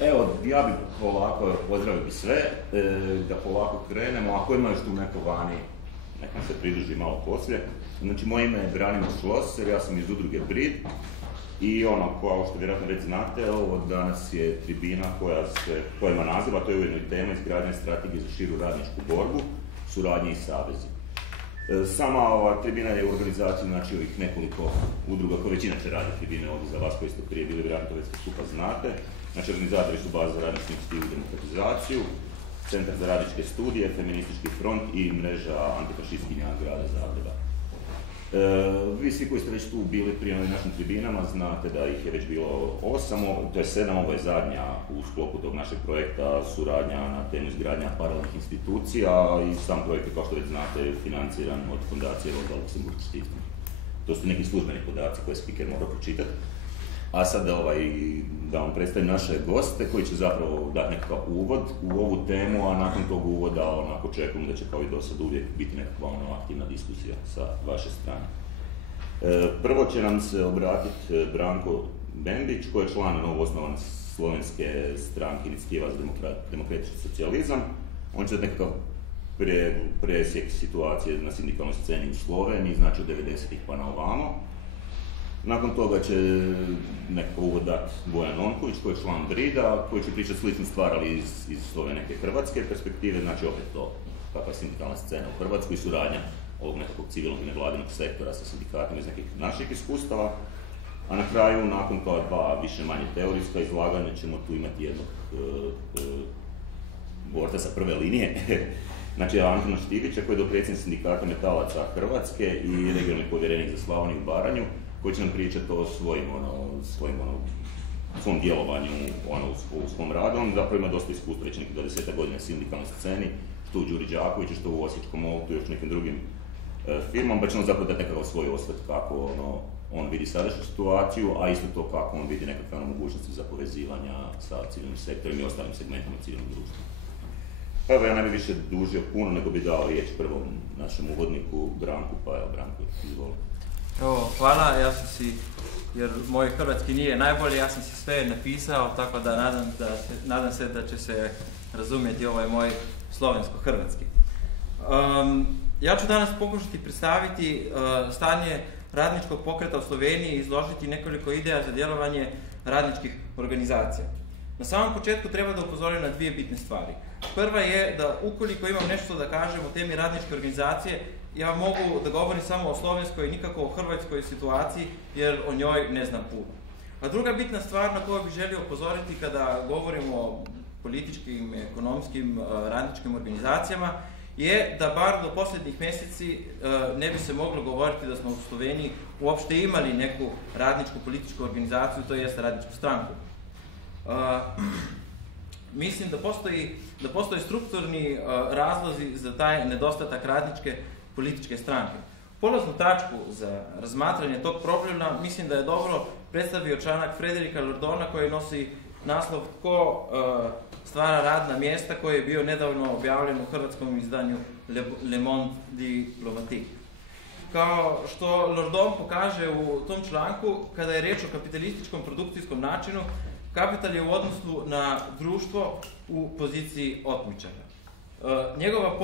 Evo, ja bih ovako, pozdravio bi sve, da polako krenemo, ako ima još tu neko vani, nek nam se pridruži malo poslije. Znači, moje ime je Branimir Schlosser, ja sam iz udruge BRID i kao što vjerojatno već znate, ovo danas je tribina koja ima naziv, a to je ujedno i tema izgradnje strategije za širu radničku borbu, suradnje i savezi. Sama ova tribina je u organizaciji, znači, ovih nekoliko udruga koje već inače rade tribine ovdje za vas koji ste prije bili, vjerojatno već skupa znate. Znači, organizatori su Baza za radničku inicijativu i demokratizaciju, Centar za radničke studije, Feministički front i mreža antifašistkinja grada Zagreba. Vi svi koji ste već tu bili prije na našim tribinama znate da ih je već bilo 8, to je 7, ovo je zadnja u sklopu tog našeg projekta suradnja na temu izgradnja paralelnih institucija i sam projekt je, kao što već znate, financiran od fondacije Rosa Luxemburg Stiftung. To su neki službeni podaci koje speaker mora pročitati. A sad da vam predstavim naše goste koji će zapravo dati nekakav uvod u ovu temu, a nakon tog uvoda očekujemo da će kao i do sad uvijek biti nekakva aktivna diskusija sa vaše strane. Prvo će nam se obratiti Branko Bendić, koji je član novoosnovane slovenske stranke Inicijativa za demokratički socijalizam. On će nekakav presjek situacije na sindikalnoj sceni u Sloveniji, znači od 90-ih pa na ovamo. Nakon toga će nekako uvod dati Bojan Nonković, koji je član BRID-a, koji će pričati sličnu stvar, ali iz ove neke hrvatske perspektive, znači opet to kakva je sindikalna scena u Hrvatskoj i suradnja ovog nekakvog civilnog i nevladinog sektora sa sindikatima iz nekih naših iskustava. A na kraju, nakon kao dva više manje teorijska izlaganja, ćemo tu imati jednog borca sa prve linije, znači Antona Štivića, koji je dopredsjednik sindikata metalaca Hrvatske i regionalni povjerenik za Slavoniju i Baranju, koji će nam pričati o svom djelovanju u svom radu. On zapravo ima dosta iskustva, već nekih 20 godina na sindikalnoj sceni, što u Đuri Đakoviću, što u Osječkom Moltu i još nekim drugim firmama, pa će nam zapravo dati nekakav svoj osvrt kako on vidi sadašnju situaciju, a isto to kako on vidi nekakve mogućnosti za povezivanja sa civilnim sektorom i ostalim segmentima civilnog društva. Evo, ja ne bi više dužio puno, nego bi dao riječ prvom našem uvodniku, Branku, pa evo, Branko, izvoli. Evo, hvala, jer moj hrvatski nije najbolji, ja sam si sve napisao, tako da nadam se da će se razumjeti ovaj moj slovensko-hrvatski. Ja ću danas pokušati predstaviti stanje radničkog pokreta u Sloveniji i izložiti nekoliko ideja za djelovanje radničkih organizacija. Na samom početku treba da upozorim na dvije bitne stvari. Prva je da ukoliko imam nešto da kažem o temi radničke organizacije, ja mogu da govorim samo o slovenskoj i nikako o hrvatskoj situaciji, jer o njoj ne znam puno. A druga bitna stvar na koju bih želio upozoriti kada govorimo o političkim, ekonomskim, radničkim organizacijama, je da bar do posljednjih mjeseci ne bi se moglo govoriti da smo u Sloveniji uopšte imali neku radničku političku organizaciju, to jest radničku stranku. Mislim da postoji strukturni razlozi za taj nedostatak radničke političke stranke. Polaznu tačku za razmatranje tog problema mislim da je dobro predstavio članak Frederika Lordona koji nosi naslov Ko stvara radna mjesta, koji je bio nedavno objavljen u hrvatskom izdanju Le Monde Diplomatique. Kao što Lordon pokaže u tom članku, kada je riječ o kapitalističkom produkcijskom načinu, kapital je u odnosu na društvo u poziciji otmičara. Njegova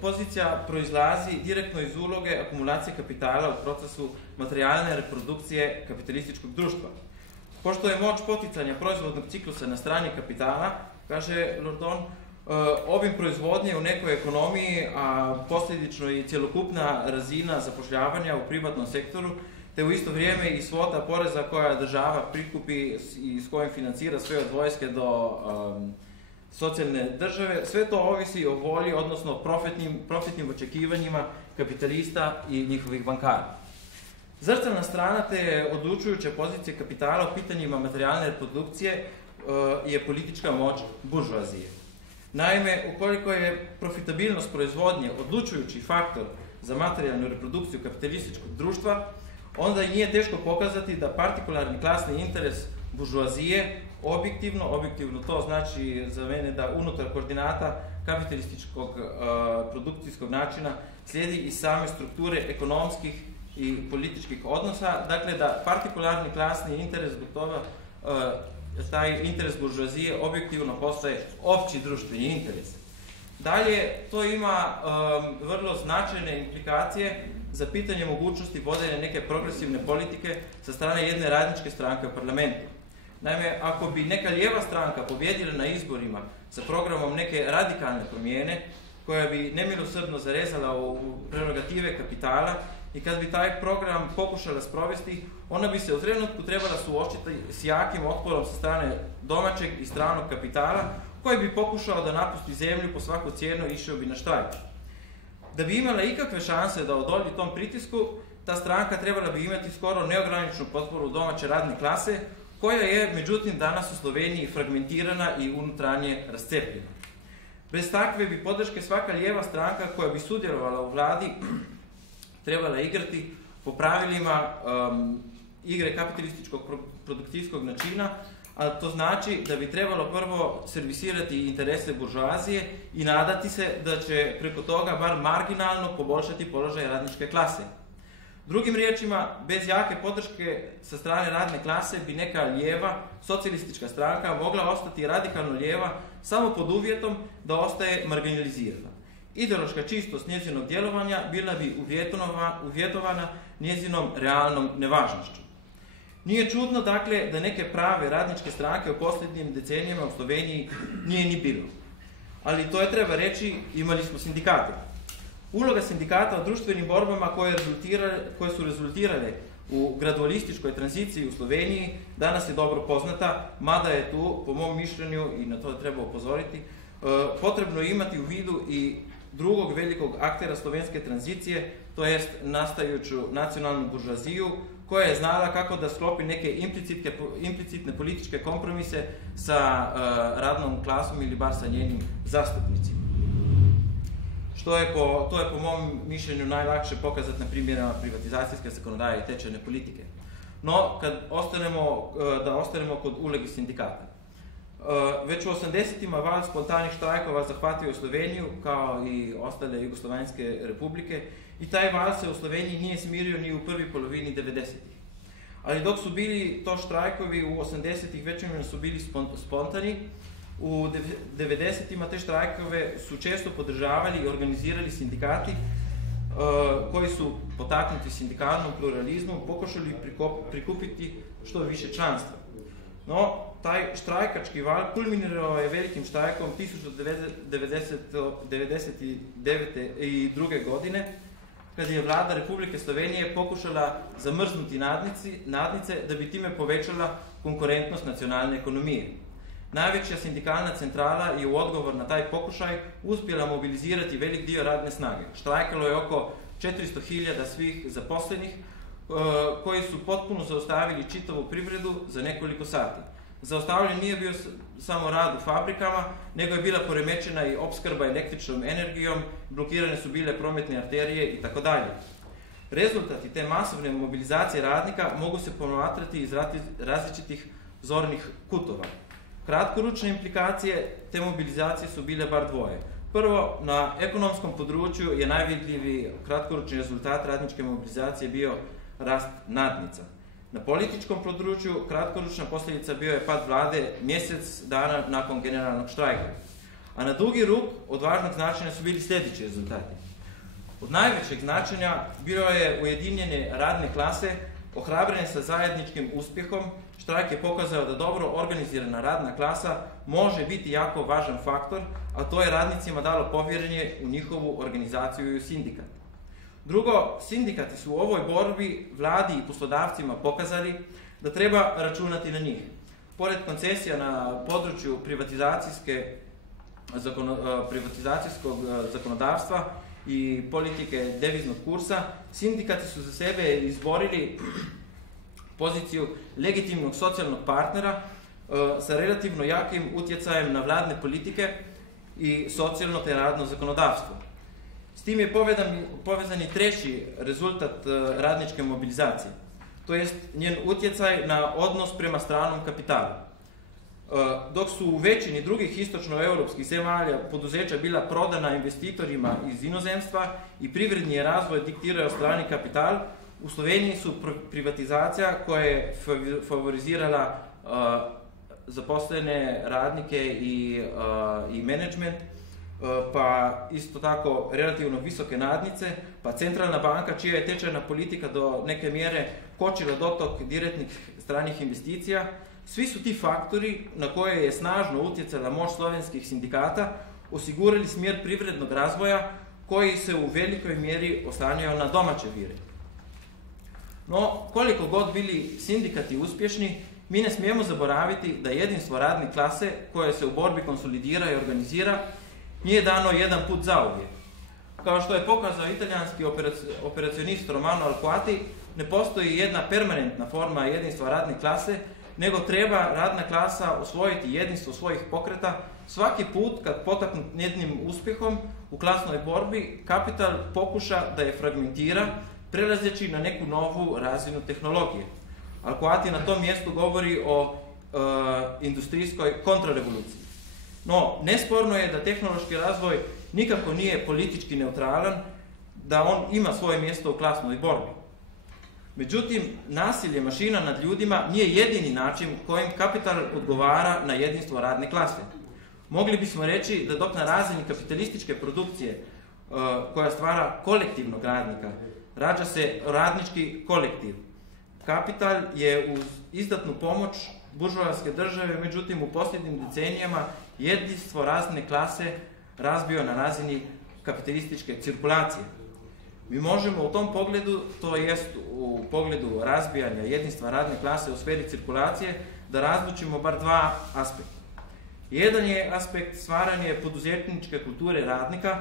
pozicija proizlazi direktno iz uloge akumulacije kapitala u procesu materijalne reprodukcije kapitalističkog društva. Pošto je moć poticanja proizvodnog ciklusa na strani kapitala, kaže Lordon, obim proizvodnje u nekoj ekonomiji, a posljedično i cjelokupna razina zapošljavanja u privatnom sektoru, te u isto vrijeme i svota poreza koja država prikupi i s kojim financira sve od vojske do socijalne države, sve to ovisi o volji, odnosno profitnim očekivanjima kapitalista i njihovih bankara. Zrcalna strana te odlučujuće pozicije kapitala u pitanjima materijalne reprodukcije je politička moć buržoazije. Naime, ukoliko je profitabilnost proizvodnje odlučujući faktor za materijalnu reprodukciju kapitalističkog društva, onda nije teško pokazati da partikularni klasni interes buržoazije objektivno to znači za mene da unutar koordinata kapitalističkog produkcijskog načina slijedi i same strukture ekonomskih i političkih odnosa, dakle da partikularni klasni interes zbog toga taj interes buržoazije objektivno postaje opći društveni interes. Dalje, to ima vrlo značajne implikacije za pitanje mogućnosti vodenja neke progresivne politike sa strane jedne radničke stranke u parlamentu. Naime, ako bi neka lijeva stranka pobjedila na izborima sa programom neke radikalne promjene, koja bi nemilosrdno zarezala u prerogative kapitala, i kad bi taj program pokušala sprovesti, ona bi se u trenutku trebala suočiti s jakim otporom sa strane domaćeg i stranog kapitala, koji bi pokušao da napusti zemlju po svaku cijenu i išao bi na štrajk. Da bi imala ikakve šanse da odolji tom pritisku, ta stranka trebala bi imati skoro neograničnu potporu domaće radne klase, koja je, međutim, danas u Sloveniji fragmentirana i unutarnje rascepljena. Bez takve bi podrške svaka lijeva stranka koja bi sudjelovala u vladi trebala igrati po pravilima igre kapitalističkog produkcijskog načina, a to znači da bi trebalo prvo servisirati interese buržoazije i nadati se da će preko toga bar marginalno poboljšati položaj radničke klase. Drugim riječima, bez jake podrške sa strane radne klase bi neka lijeva, socijalistička stranka mogla ostati radikalno lijeva samo pod uvjetom da ostaje marginalizirana. Ideološka čistost njezinog djelovanja bila bi uvjetovana njezinom realnom nevažnošću. Nije čudno, dakle, da neke prave radničke stranke u posljednjim decenijama u Sloveniji nije ni bilo. Ali to je, treba reći, imali smo sindikate. Uloga sindikata u društvenim borbama koje su rezultirale u gradualističkoj tranziciji u Sloveniji danas je dobro poznata, mada je tu, po mom mišljenju, i na to treba upozoriti, potrebno imati u vidu i drugog velikog aktera slovenske tranzicije, to jest nastajuću nacionalnu buržoaziju, koja je znala kako da sklopi neke implicitne političke kompromise sa radnom klasom ili bar sa njenim zastupnicima. To je po mom mišljenju najlakše pokazati na primjerima privatizacijske zakonodaje i tečajne politike. No, kad ostanemo kod uloge sindikata. Već u 80-ima val spontanih štrajkova zahvatio Sloveniju, kao i ostale jugoslovenske republike, i taj val se u Sloveniji nije smirio ni u prvi polovini 90-ih. Ali dok su bili to štrajkovi u 80-ih, većinom su bili spontani, u 90-ima te štrajkove su često podržavali i organizirali sindikati koji su potaknuti sindikalnom pluralizmom pokušali prikupiti što više članstva. No, taj štrajkački val kulminirao je velikim štrajkom 1992. godine, kad je vlada Republike Slovenije pokušala zamrznuti nadnice da bi time povećala konkurentnost nacionalne ekonomije. Najveća sindikalna centrala je u odgovor na taj pokušaj uspjela mobilizirati velik dio radne snage. Štrajkalo je oko 400.000 svih zaposlenih, koji su potpuno zaustavili čitavu privredu za nekoliko sati. Zaustavljen nije bio samo rad u fabrikama, nego je bila poremećena i opskrba električnom energijom, blokirane su bile prometne arterije itd. Rezultati te masovne mobilizacije radnika mogu se promatrati iz različitih zornih kutova. Kratkoročne implikacije te mobilizacije su bile bar dvoje. Prvo, na ekonomskom području je najvidljiviji kratkoročni rezultat radničke mobilizacije bio rast nadnica. Na političkom području kratkoročna posljedica bio je pad vlade mjesec dana nakon generalnog štrajka. A na dugi rok od važnog značenja su bili sljedeći rezultati. Od najvećeg značenja bilo je ujedinjenje radne klase, ohrabrene sa zajedničkim uspjehom. Štrajk je pokazao da dobro organizirana radna klasa može biti jako važan faktor, a to je radnicima dalo povjerenje u njihovu organizaciju i u sindikat. Drugo, sindikati su u ovoj borbi vladi i poslodavcima pokazali da treba računati na njih. Pored koncesija na području privatizacijskog zakonodavstva i politike deviznog kursa, sindikati su za sebe izborili poziciju legitimnog socijalnog partnera sa relativno jakim utjecajem na vladne politike i socijalno te radno zakonodavstvo. S tim je povezan i treći rezultat radničke mobilizacije, to jest njen utjecaj na odnos prema stranom kapitalu. Dok su u većini drugih istočnoeuropskih zemalja poduzeća bila prodana investitorima iz inozemstva i privredni je razvoj diktirao strani kapital, u Sloveniji su privatizacija koja je favorizirala zaposlene radnike i menadžment, pa isto tako relativno visoke nadnice, pa centralna banka čija je tečajna politika do neke mjere kočila dotok direktnih stranih investicija. Svi su ti faktori na koje je snažno utjecala moć slovenskih sindikata osigurali smjer privrednog razvoja koji se u velikoj mjeri oslanjaju na domaće vire. No, koliko god bili sindikati uspješni, mi ne smijemo zaboraviti da jedinstvo radne klase koje se u borbi konsolidira i organizira nije dano jedan put zauvijek. Kao što je pokazao italijanski operacionist Romano Alquati, ne postoji jedna permanentna forma jedinstva radne klase, nego treba radna klasa osvojiti jedinstvo svojih pokreta svaki put kad potaknut jednim uspjehom u klasnoj borbi kapital pokuša da je fragmentira, prelazeći na neku novu razinu tehnologije. Alquati na tom mjestu govori o industrijskoj kontrarevoluciji. No, nesporno je da tehnološki razvoj nikako nije politički neutralan, da on ima svoje mjesto u klasnoj borbi. Međutim, nasilje mašina nad ljudima nije jedini način kojim kapital odgovara na jedinstvo radne klase. Mogli bismo reći da dok na razini kapitalističke produkcije koja stvara kolektivnog radnika, rađa se radnički kolektiv. Kapital je uz izdatnu pomoć buržoaske države, međutim u posljednjim decenijama jedinstvo razne klase razbio na razini kapitalističke cirkulacije. Mi možemo u tom pogledu, to jest u pogledu razbijanja jedinstva radne klase u sferi cirkulacije, da razlučimo bar dva aspekta. Jedan je aspekt stvaranje poduzetničke kulture radnika,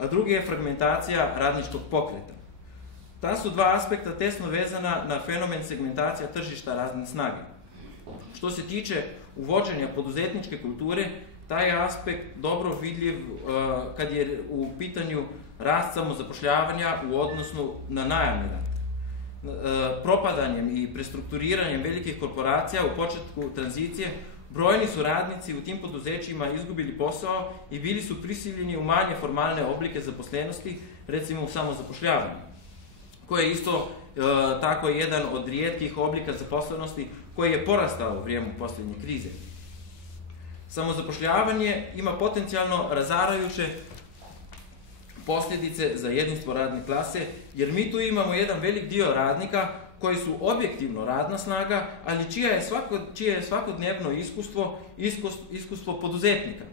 a drugi je fragmentacija radničkog pokreta. Ta su dva aspekta tesno vezana na fenomen segmentacija tržišta radne snage. Što se tiče uvođenja poduzetničke kulture, taj je aspekt dobro vidljiv kad je u pitanju rast samozapošljavanja u odnosu na najamni rad. Propadanjem i prestrukturiranjem velikih korporacija u početku tranzicije, brojni su radnici u tim poduzećima izgubili posao i bili su prisiljeni u manje formalne oblike zaposlenosti, recimo u samozapošljavanju, koje je isto tako jedan od rijetkih oblika zaposlenosti koji je porastao u vrijeme posljednje krize. Samozapošljavanje ima potencijalno razarajuće posljedice za jedinstvo radne klase, jer mi tu imamo jedan velik dio radnika koji su objektivno radna snaga, ali čije je svakodnevno iskustvo poduzetnika.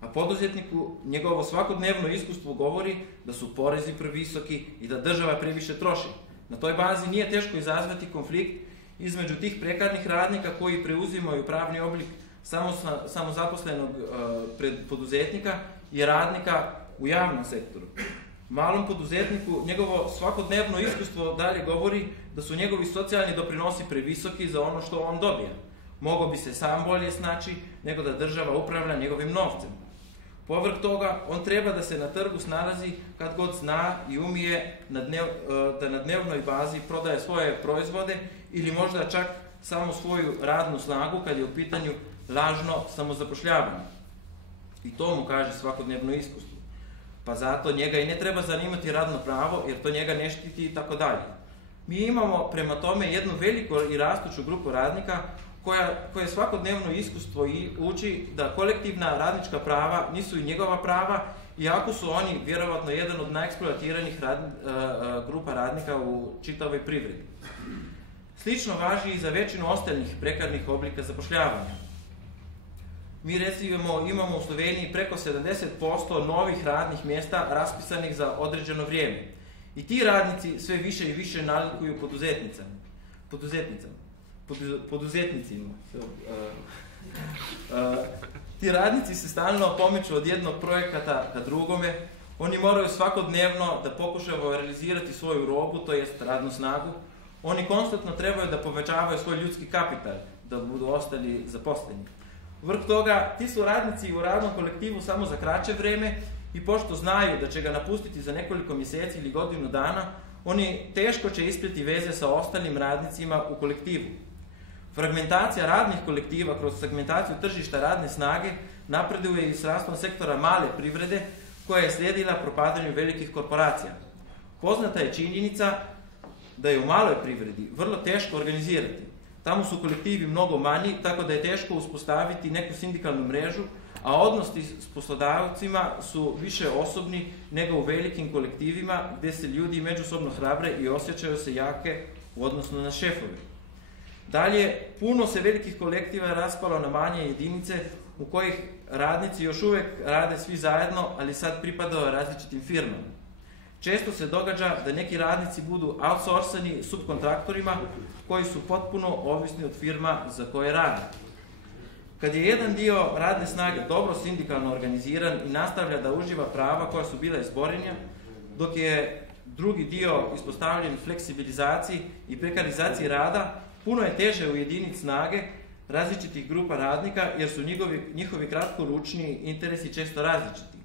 A poduzetniku njegovo svakodnevno iskustvo govori da su porezi previsoki i da država previše troši. Na toj bazi nije teško izazvati konflikt između tih prekarnih radnika koji preuzimaju pravni oblik samozaposlenog poduzetnika i radnika u javnom sektoru. Malom poduzetniku njegovo svakodnevno iskustvo dalje govori da su njegovi socijalni doprinosi previsoki za ono što on dobija. Mogao bi se sam bolje snaći nego da država upravlja njegovim novcem. Povrh toga, on treba da se na trgu snalazi kad god zna i umije da na dnevnoj bazi prodaje svoje proizvode ili možda čak samo svoju radnu snagu kad je u pitanju lažno samozapošljavanje. I to mu kaže svakodnevno iskustvo. Pa zato njega i ne treba zanimati radno pravo jer to njega ne štiti i tako dalje. Mi imamo prema tome jednu veliku i rastuću grupu radnika koje svakodnevno iskustvo uči da kolektivna radnička prava nisu i njegova prava, iako su oni vjerovatno jedan od najeksploatiranih grupa radnika u čitavoj privredi. Slično važi i za većinu ostalih prekarnih oblika zapošljavanja. Mi recimo imamo u Sloveniji preko 70% novih radnih mjesta raspisanih za određeno vrijeme. I ti radnici sve više i više nalikuju poduzetnicima. Ti radnici se stalno pomiču od jednog projekata ka drugome. Oni moraju svakodnevno da pokušaju realizirati svoju robu, to jest radnu snagu. Oni konstantno trebaju da povećavaju svoj ljudski kapital, da budu ostali zaposleni. Vrh toga, ti su radnici u radnom kolektivu samo za kraće vreme i pošto znaju da će ga napustiti za nekoliko mjeseci ili godinu dana, oni teško će ispleti veze sa ostalim radnicima u kolektivu. Fragmentacija radnih kolektiva kroz segmentaciju tržišta radne snage napreduje i s rastom sektora male privrede koja je slijedila propadanju velikih korporacija. Poznata je činjenica da je u maloj privredi vrlo teško organizirati. tamo su kolektivi mnogo manji, tako da je teško uspostaviti neku sindikalnu mrežu, a odnosi s poslodavcima su više osobni nego u velikim kolektivima gdje se ljudi međusobno hrabre i osjećaju se jake u odnosu na šefove. Dalje, puno se velikih kolektiva raspalo na manje jedinice u kojih radnici još uvijek rade svi zajedno, ali sad pripadaju različitim firmama. Često se događa da neki radnici budu outsourcani subkontraktorima koji su potpuno ovisni od firma za koje rade. Kad je jedan dio radne snage dobro sindikalno organiziran i nastavlja da uživa prava koja su bila izborena, dok je drugi dio ispostavljen fleksibilizaciji i prekarizaciji rada, puno je teže ujediniti snage različitih grupa radnika jer su njihovi kratkoručni interesi često različiti.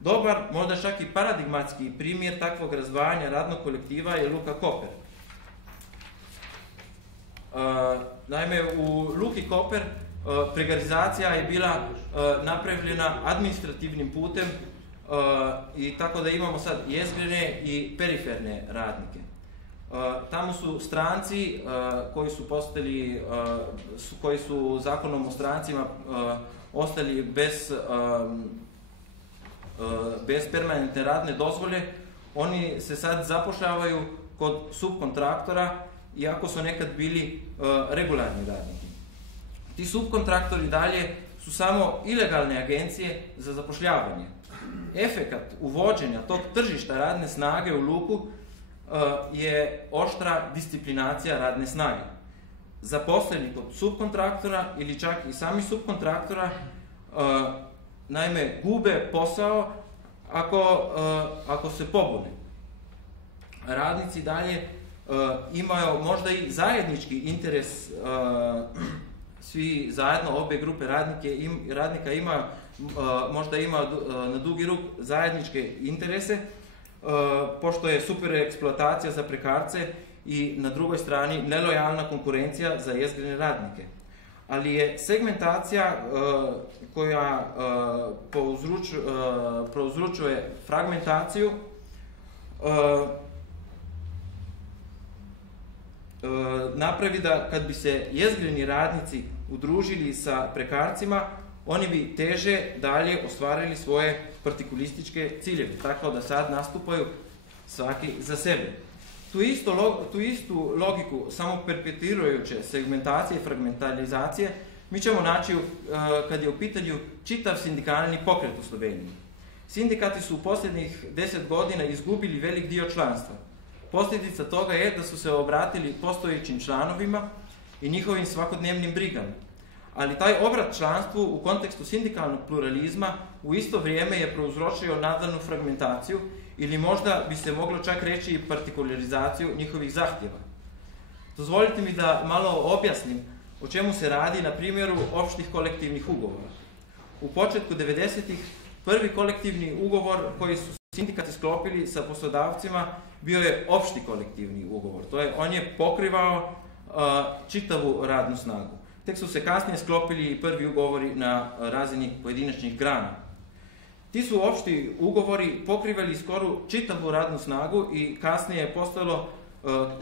Dobar, možda čak i paradigmatski primjer takvog razdvajanja radnog kolektiva je Luka Koper. Naime, u Luki Koper prekarizacija je bila napravljena administrativnim putem i tako da imamo sad jezgrene i periferne radnike. Tamo su stranci koji su zakonom o strancima ostali bez permanentne radne dozvole, oni se sad zapošljavaju kod subkontraktora, iako su nekad bili regularni radniki. Ti subkontraktori dalje su samo ilegalne agencije za zapošljavanje. Efekat uvođenja tog tržišta radne snage u luku je oštra disciplinacija radne snage. Zaposleni kod subkontraktora ili čak i sami subkontraktora naime gube posao ako se pobune. Radnici dalje imaju možda i zajednički interes, svi zajedno, obje grupe radnika možda imaju na dugi rok zajedničke interese, pošto je super eksploatacija za prekarce i na drugoj strani nelojalna konkurencija za jezgrene radnike. Ali je segmentacija koja prouzručuje fragmentaciju napravi da kad bi se jezgreni radnici udružili sa prekarcima, oni bi teže dalje ostvarili svoje partikulističke ciljeve, tako da sad nastupaju svaki za sebe. Tu istu logiku samo perpetuirajuće segmentacije i fragmentalizacije mi ćemo naći kad je u pitanju čitav sindikalni pokret u Sloveniji. Sindikati su u posljednjih 10 godina izgubili velik dio članstva. Posljedica toga je da su se obratili postojećim članovima i njihovim svakodnevnim brigama. Ali taj obrat članstvu u kontekstu sindikalnog pluralizma u isto vrijeme je prouzročio nadaljnu fragmentaciju ili možda bi se moglo čak reći i partikularizaciju njihovih zahtjeva. Dozvolite mi da malo objasnim o čemu se radi na primjeru opštih kolektivnih ugovora. U početku 90-ih prvi kolektivni ugovor koji su sindikati sklopili sa poslodavcima bio je opšti kolektivni ugovor. On je pokrivao čitavu radnu snagu. Tek su se kasnije sklopili i prvi ugovori na razini pojedinačnih grana. Ti su opšti ugovori pokrivali skoro čitavu radnu snagu i kasnije je postalo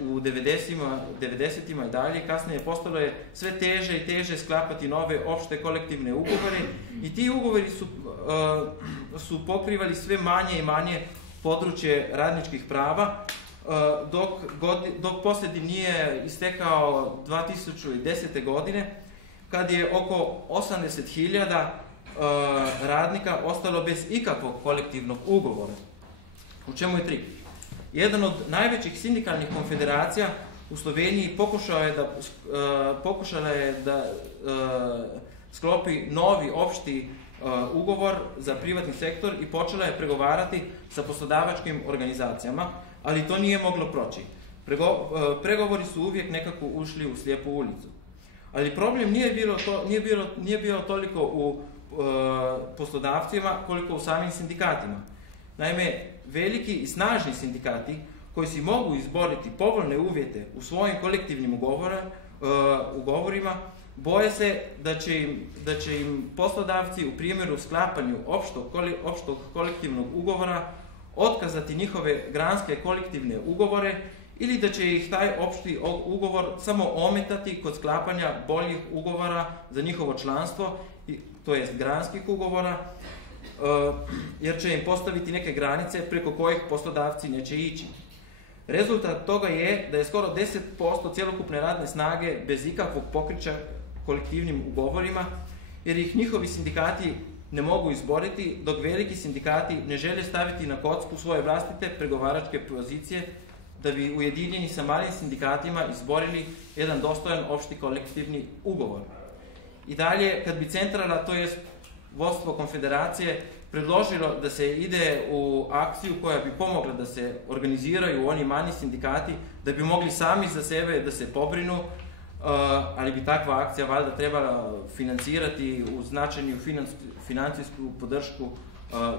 u 90-ima i dalje, kasnije je postalo sve teže i teže sklapati nove opšte kolektivne ugovore i ti ugovori su pokrivali sve manje i manje područje radničkih prava, dok posljednji nije istekao 2010. godine, kad je oko 80.000 radnika ostalo bez ikakvog kolektivnog ugovora. U čemu je trik? Jedan od najvećih sindikalnih konfederacija u Sloveniji pokušala je da sklopi novi opšti ugovor za privatni sektor i počela je pregovarati sa poslodavačkim organizacijama, ali to nije moglo proći. Pregovori su uvijek nekako ušli u slijepu ulicu. Ali problem nije bio toliko u poslodavcima koliko u samim sindikatima. Naime, veliki i snažni sindikati koji si mogu izboriti povoljne uvjete u svojim kolektivnim ugovorima, boje se da će im poslodavci u primjeru sklapanju opštog kolektivnog ugovora otkazati njihove granske kolektivne ugovore ili da će ih taj opšti ugovor samo ometati kod sklapanja boljih ugovora za njihovo članstvo, to jest granskih ugovora, jer će im postaviti neke granice preko kojih poslodavci neće ići. Rezultat toga je da je skoro 10% cjelokupne radne snage bez ikakvog pokrića kolektivnim ugovorima, jer ih njihovi sindikati ne mogu izboriti, dok veliki sindikati ne žele staviti na kocku svoje vlastite pregovaračke pozicije da bi ujedinjeni sa malim sindikatima izborili jedan dostojan opšti kolektivni ugovor. I dalje, kad bi centrala, to jest vodstvo konfederacije, predložilo da se ide u akciju koja bi pomogla da se organiziraju oni manji sindikati, da bi mogli sami za sebe da se pobrinu, ali bi takva akcija valjda trebala financirati u značajnu financijsku podršku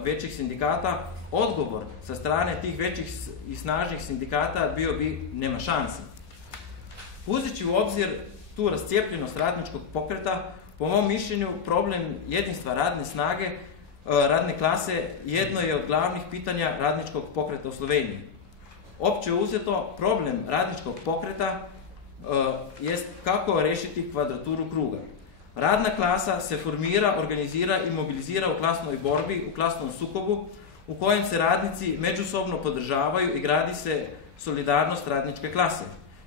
većih sindikata, odgovor sa strane tih većih i snažnih sindikata bio bi nema šanse. Uzeći u obzir tu rascijepljenost radničkog pokreta, po mom mišljenju problem jedinstva radne snage, radne klase jedno je od glavnih pitanja radničkog pokreta u Sloveniji. Opće uzeto, problem radničkog pokreta jest kako rešiti kvadraturu kruga. Radna klasa se formira, organizira i mobilizira u klasnoj borbi, u klasnom sukobu, u kojem se radnici međusobno podržavaju i gradi se solidarnost radničke klase.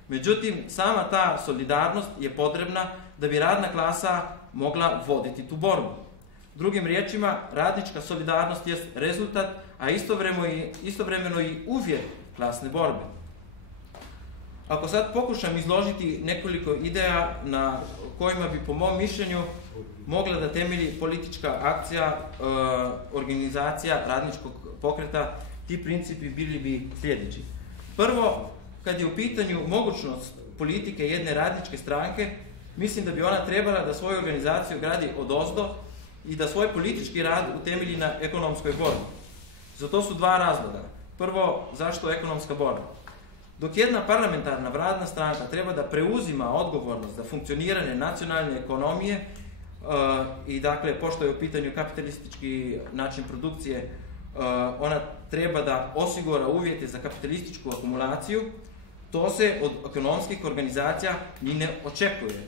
Međutim, sama ta solidarnost je potrebna da bi radna klasa mogla voditi tu borbu. Drugim riječima, radnička solidarnost je rezultat, a istovremeno i uvjet klasne borbe. Ako sad pokušam izložiti nekoliko ideja na kojima bi po mom mišljenju mogla da temelji politička akcija, organizacija radničkog pokreta, ti principi bili bi sljedeći. Prvo, kad je u pitanju mogućnost politike jedne radničke stranke, mislim da bi ona trebala da svoju organizaciju gradi odozdo i da svoj politički rad utemelji na ekonomskoj borbi. Za to su dva razloga. Prvo, zašto ekonomska borba? Dok jedna parlamentarna radna stranka treba da preuzima odgovornost za funkcioniranje nacionalne ekonomije i dakle, pošto je u pitanju kapitalistički način produkcije, ona treba da osigura uvjete za kapitalističku akumulaciju, to se od ekonomskih organizacija ni ne očekuje.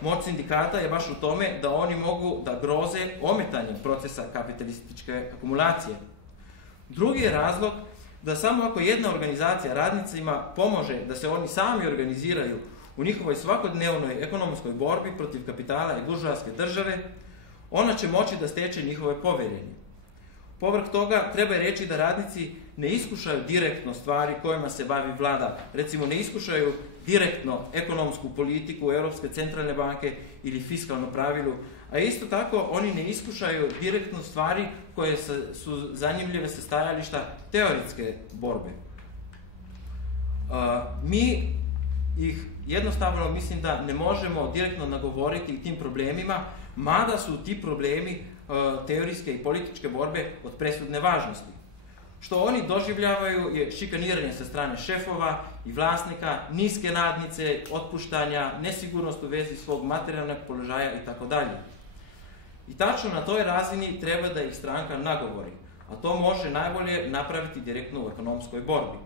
Moć sindikata je baš u tome da oni mogu da groze ometanje procesa kapitalističke akumulacije. Drugi je razlog da samo ako jedna organizacija radnicima pomože da se oni sami organiziraju u njihovoj svakodnevnoj ekonomskoj borbi protiv kapitala i buržoaske države, ona će moći da steče njihove poverenje. Povrh toga treba reći da radnici ne iskušaju direktno stvari kojima se bavi vlada. Recimo, ne iskušaju direktno ekonomsku politiku Europske centralne banke ili fiskalno pravilo, a isto tako oni ne iskušaju direktno stvari koje su zanimljive sa stajališta teoretske borbe. Mi ih jednostavno mislim da ne možemo direktno nagovoriti tim problemima, mada su ti problemi teorijske i političke borbe od presudne važnosti. Što oni doživljavaju je šikaniranje sa strane šefova i vlasnika, niske nadnice, otpuštanja, nesigurnost u vezi svog materijalnog položaja itd. I tačno na toj razini treba da ih stranka nagovori, a to može najbolje napraviti direktno u ekonomskoj borbi.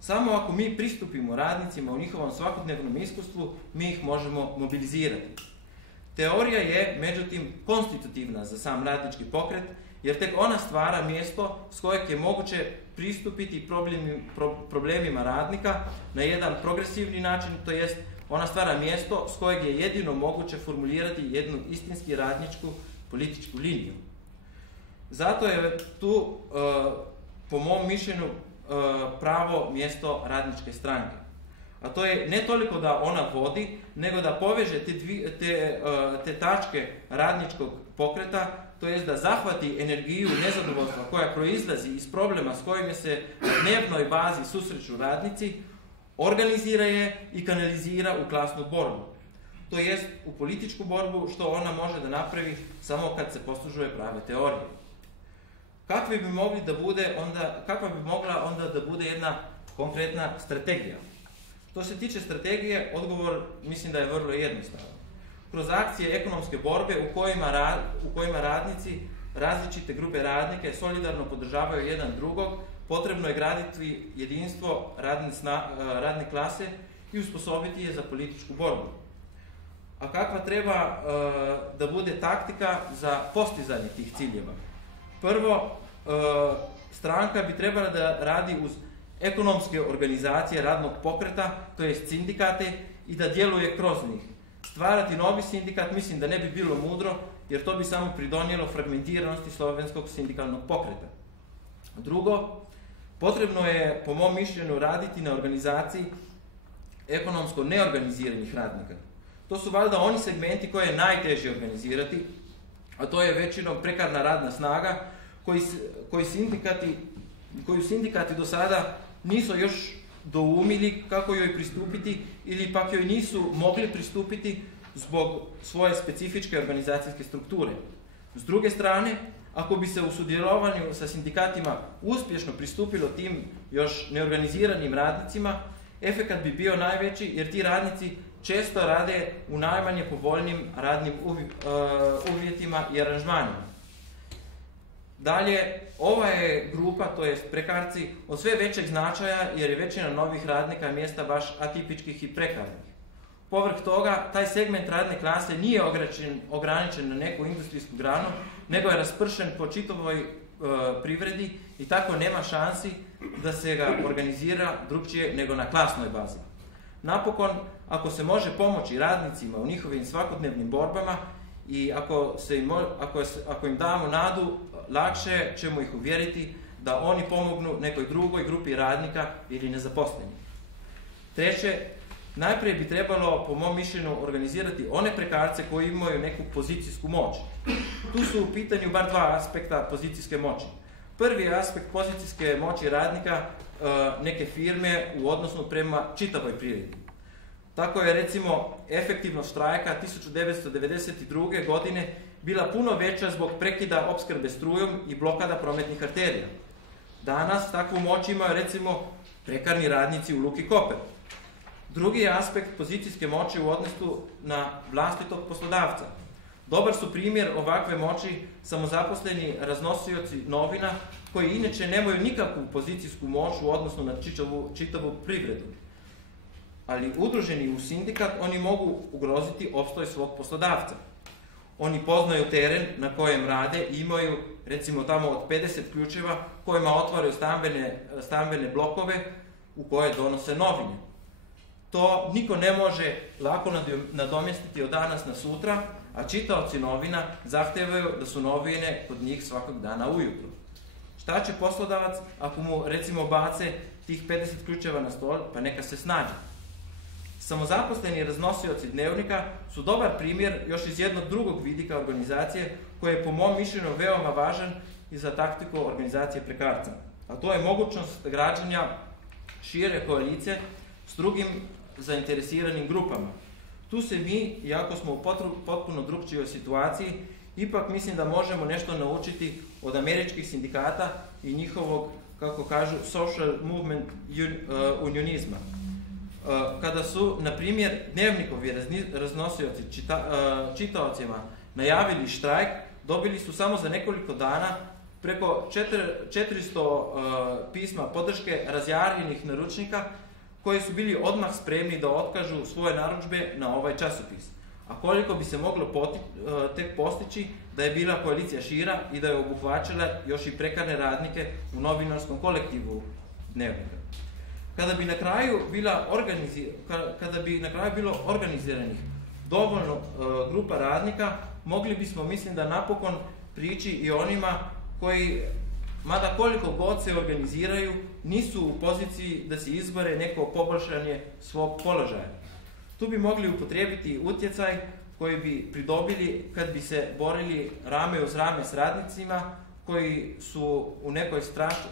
Samo ako mi pristupimo radnicima u njihovom svakodnevnom iskustvu, mi ih možemo mobilizirati. Teorija je, međutim, konstitutivna za sam radnički pokret, jer tek ona stvara mjesto s kojeg je moguće pristupiti problemima radnika na jedan progresivni način, to jest ona stvara mjesto s kojeg je jedino moguće formulirati jednu istinski radničku političku liniju. Zato je tu, po mom mišljenju, pravo mjesto radničke stranke. A to je ne toliko da ona vodi, nego da poveže te tačke radničkog pokreta, to jest da zahvati energiju nezadovoljstva koja proizlazi iz problema s kojima se na dnevnoj bazi susreću radnici, organizira je i kanalizira u klasnu borbu. To jest u političku borbu, što ona može da napravi samo kad se poslužuje prave teorije. Kakva bi mogla onda da bude jedna konkretna strategija? Što se tiče strategije, odgovor mislim da je vrlo jednostavan. Kroz akcije ekonomske borbe u kojima radnici, različite grupe radnike solidarno podržavaju jedan drugog, potrebno je graditi jedinstvo radne klase i usposobiti je za političku borbu. A kakva treba da bude taktika za postizanje tih ciljeva? Prvo, stranka bi trebala da radi uz ekonomske organizacije radnog pokreta, to je sindikate, i da djeluje kroz njih. Stvarati novi sindikat mislim da ne bi bilo mudro, jer to bi samo pridonijelo fragmentiranosti slovenskog sindikalnog pokreta. Drugo, potrebno je, po mom mišljenju, raditi na organizaciji ekonomsko neorganiziranih radnika. To su valjda oni segmenti koje je najteže organizirati, a to je većinom prekarna radna snaga, koju sindikati do sada nisu još doumili kako joj pristupiti ili pak joj nisu mogli pristupiti zbog svoje specifičke organizacijske strukture. S druge strane, ako bi se u sudjelovanju sa sindikatima uspješno pristupilo tim još neorganiziranim radnicima, efekat bi bio najveći jer ti radnici često rade u najmanje povoljnim radnim uvjetima i aranžmanima. Dalje, ova je grupa, to jest prekarci, od sve većeg značaja jer je većina novih radnika mjesta baš atipičkih i prekarnih. Povrh toga, taj segment radne klase nije ograničen na neku industrijsku granu, nego je raspršen po čitavoj privredi i tako nema šansi da se ga organizira drugčije nego na klasnoj bazi. Napokon, ako se može pomoći radnicima u njihovim svakodnevnim borbama i ako im damo nadu, lakše ćemo ih uvjeriti da oni pomognu nekoj drugoj grupi radnika ili nezaposlenih. Treće, najprije bi trebalo, po mom mišljenju, organizirati one prekarce koji imaju neku pozicijsku moć. Tu su u pitanju bar dva aspekta pozicijske moći. Prvi je aspekt pozicijske moći radnika neke firme u odnosu prema čitavoj privredi. Tako je, recimo, efektivnost štrajka 1992. godine bila puno veća zbog prekida opskrbe strujom i blokada prometnih arterija. Danas takvu moć imaju, recimo, prekarni radnici u Luki Koper. Drugi je aspekt pozicijske moći u odnosu na vlastitog poslodavca. Dobar su primjer ovakve moći samozaposleni raznosioci novina koji inače nemaju nikakvu pozicijsku moć u odnosu na čitavu privredu. Ali udruženi u sindikat oni mogu ugroziti opstoj svog poslodavca. Oni poznaju teren na kojem rade i imaju, recimo, tamo od 50 ključeva kojima otvaraju stambene blokove u koje donose novine. To niko ne može lako nadomjestiti od danas na sutra, a čitaoci novina zahtevaju da su novine kod njih svakog dana ujutru. Šta će poslodavac ako mu, recimo, bace tih 50 ključeva na stol, pa neka se snađe? Samozaposleni raznosioci dnevnika su dobar primjer još iz jednog drugog vidika organizacije koji je po mom mišljenju veoma važan i za taktiku organizacije prekarca. A to je mogućnost građanja šire koalicije s drugim zainteresiranim grupama. Tu se mi, iako smo u potpuno drugčijoj situaciji, ipak mislim da možemo nešto naučiti od američkih sindikata i njihovog, kako kažu, social movement unionizma. Kada su, na primjer, dnevnikovi raznosioci čitaocima najavili štrajk, dobili su samo za nekoliko dana preko 400 pisma podrške razjarjenih naručnika koji su bili odmah spremni da otkažu svoje narudžbe na ovaj časopis. A koliko bi se moglo tek postići da je bila koalicija šira i da je obuhvaćala još i prekarne radnike u novinarskom kolektivu dnevnika. Kada bi na kraju bilo organiziranih dovoljno grupa radnika, mogli bismo, mislim da napokon, prići i onima koji, mada koliko god se organiziraju, nisu u poziciji da se izbore neko poboljšanje svog položaja. Tu bi mogli upotrijebiti utjecaj koji bi pridobili kad bi se borili rame uz rame s radnicima koji su u nekoj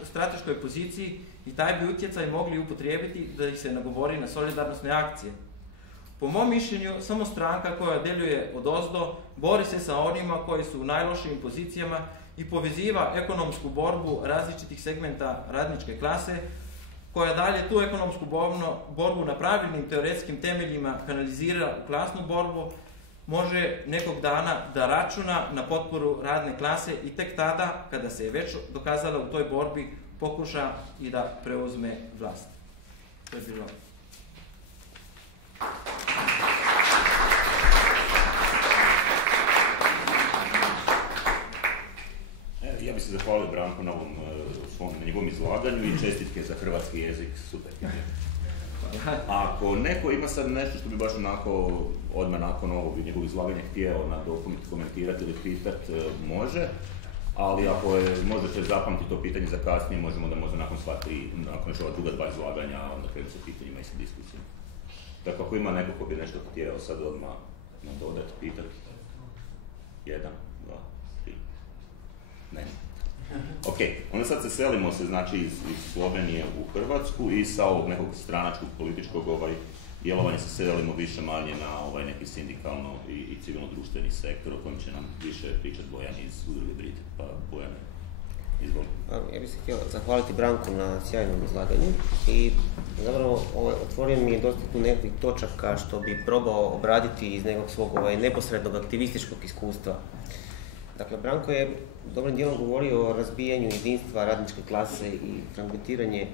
strateškoj poziciji i taj bi utjecaj mogli upotrijebiti da ih se nagovori na solidarnosne akcije. Po mom mišljenju, samo stranka koja djeluje odozdo bori se sa onima koji su u najlošijim pozicijama i poveziva ekonomsku borbu različitih segmenta radničke klase, koja dalje tu ekonomsku borbu na pravilnim teoretskim temeljima kanalizira u klasnu borbu, može nekog dana da računa na potporu radne klase i tek tada, kada se je već dokazala u toj borbi, pokuša i da preuzme vlast. To je bilo. Ja bih se zahvalio Branku na njegovom izlaganju i čestitke za hrvatski jezik, super. Ako neko ima sad nešto što bi baš onako, odmah nakon ovog njegovog izlaganja htio nadopuniti, komentirati ili pitati, može. Ali ako je, možda će zapamtiti to pitanje za kasnije, možemo da možda nakon sva tri, nakon još ova druga dva izlaganja, onda krenu sa pitanjima i sa diskusijom. Tako ako ima neko ko bi nešto htio sad odmah nadodati, pitati. 1, 2, 3. Ne. Ok, onda sad se selimo se znači iz Slovenije u Hrvatsku i sa ovog nekog stranačkog političkog djelovanja se selimo više manje na neki sindikalno i civilno-društveni sektor o kojem će nam više pričati Bojan iz udruge Brid. Pa Bojan, izvoli. Ja bih se htio zahvaliti Branku na sjajnom izlaganju i zapravo otvorio mi je dosta tu nekih točaka što bi probao obraditi iz nekog svog neposrednog aktivističkog iskustva. Dakle, Branko je dobrim dijelom govorio o razbijanju jedinstva radničke klase i fragmentiranje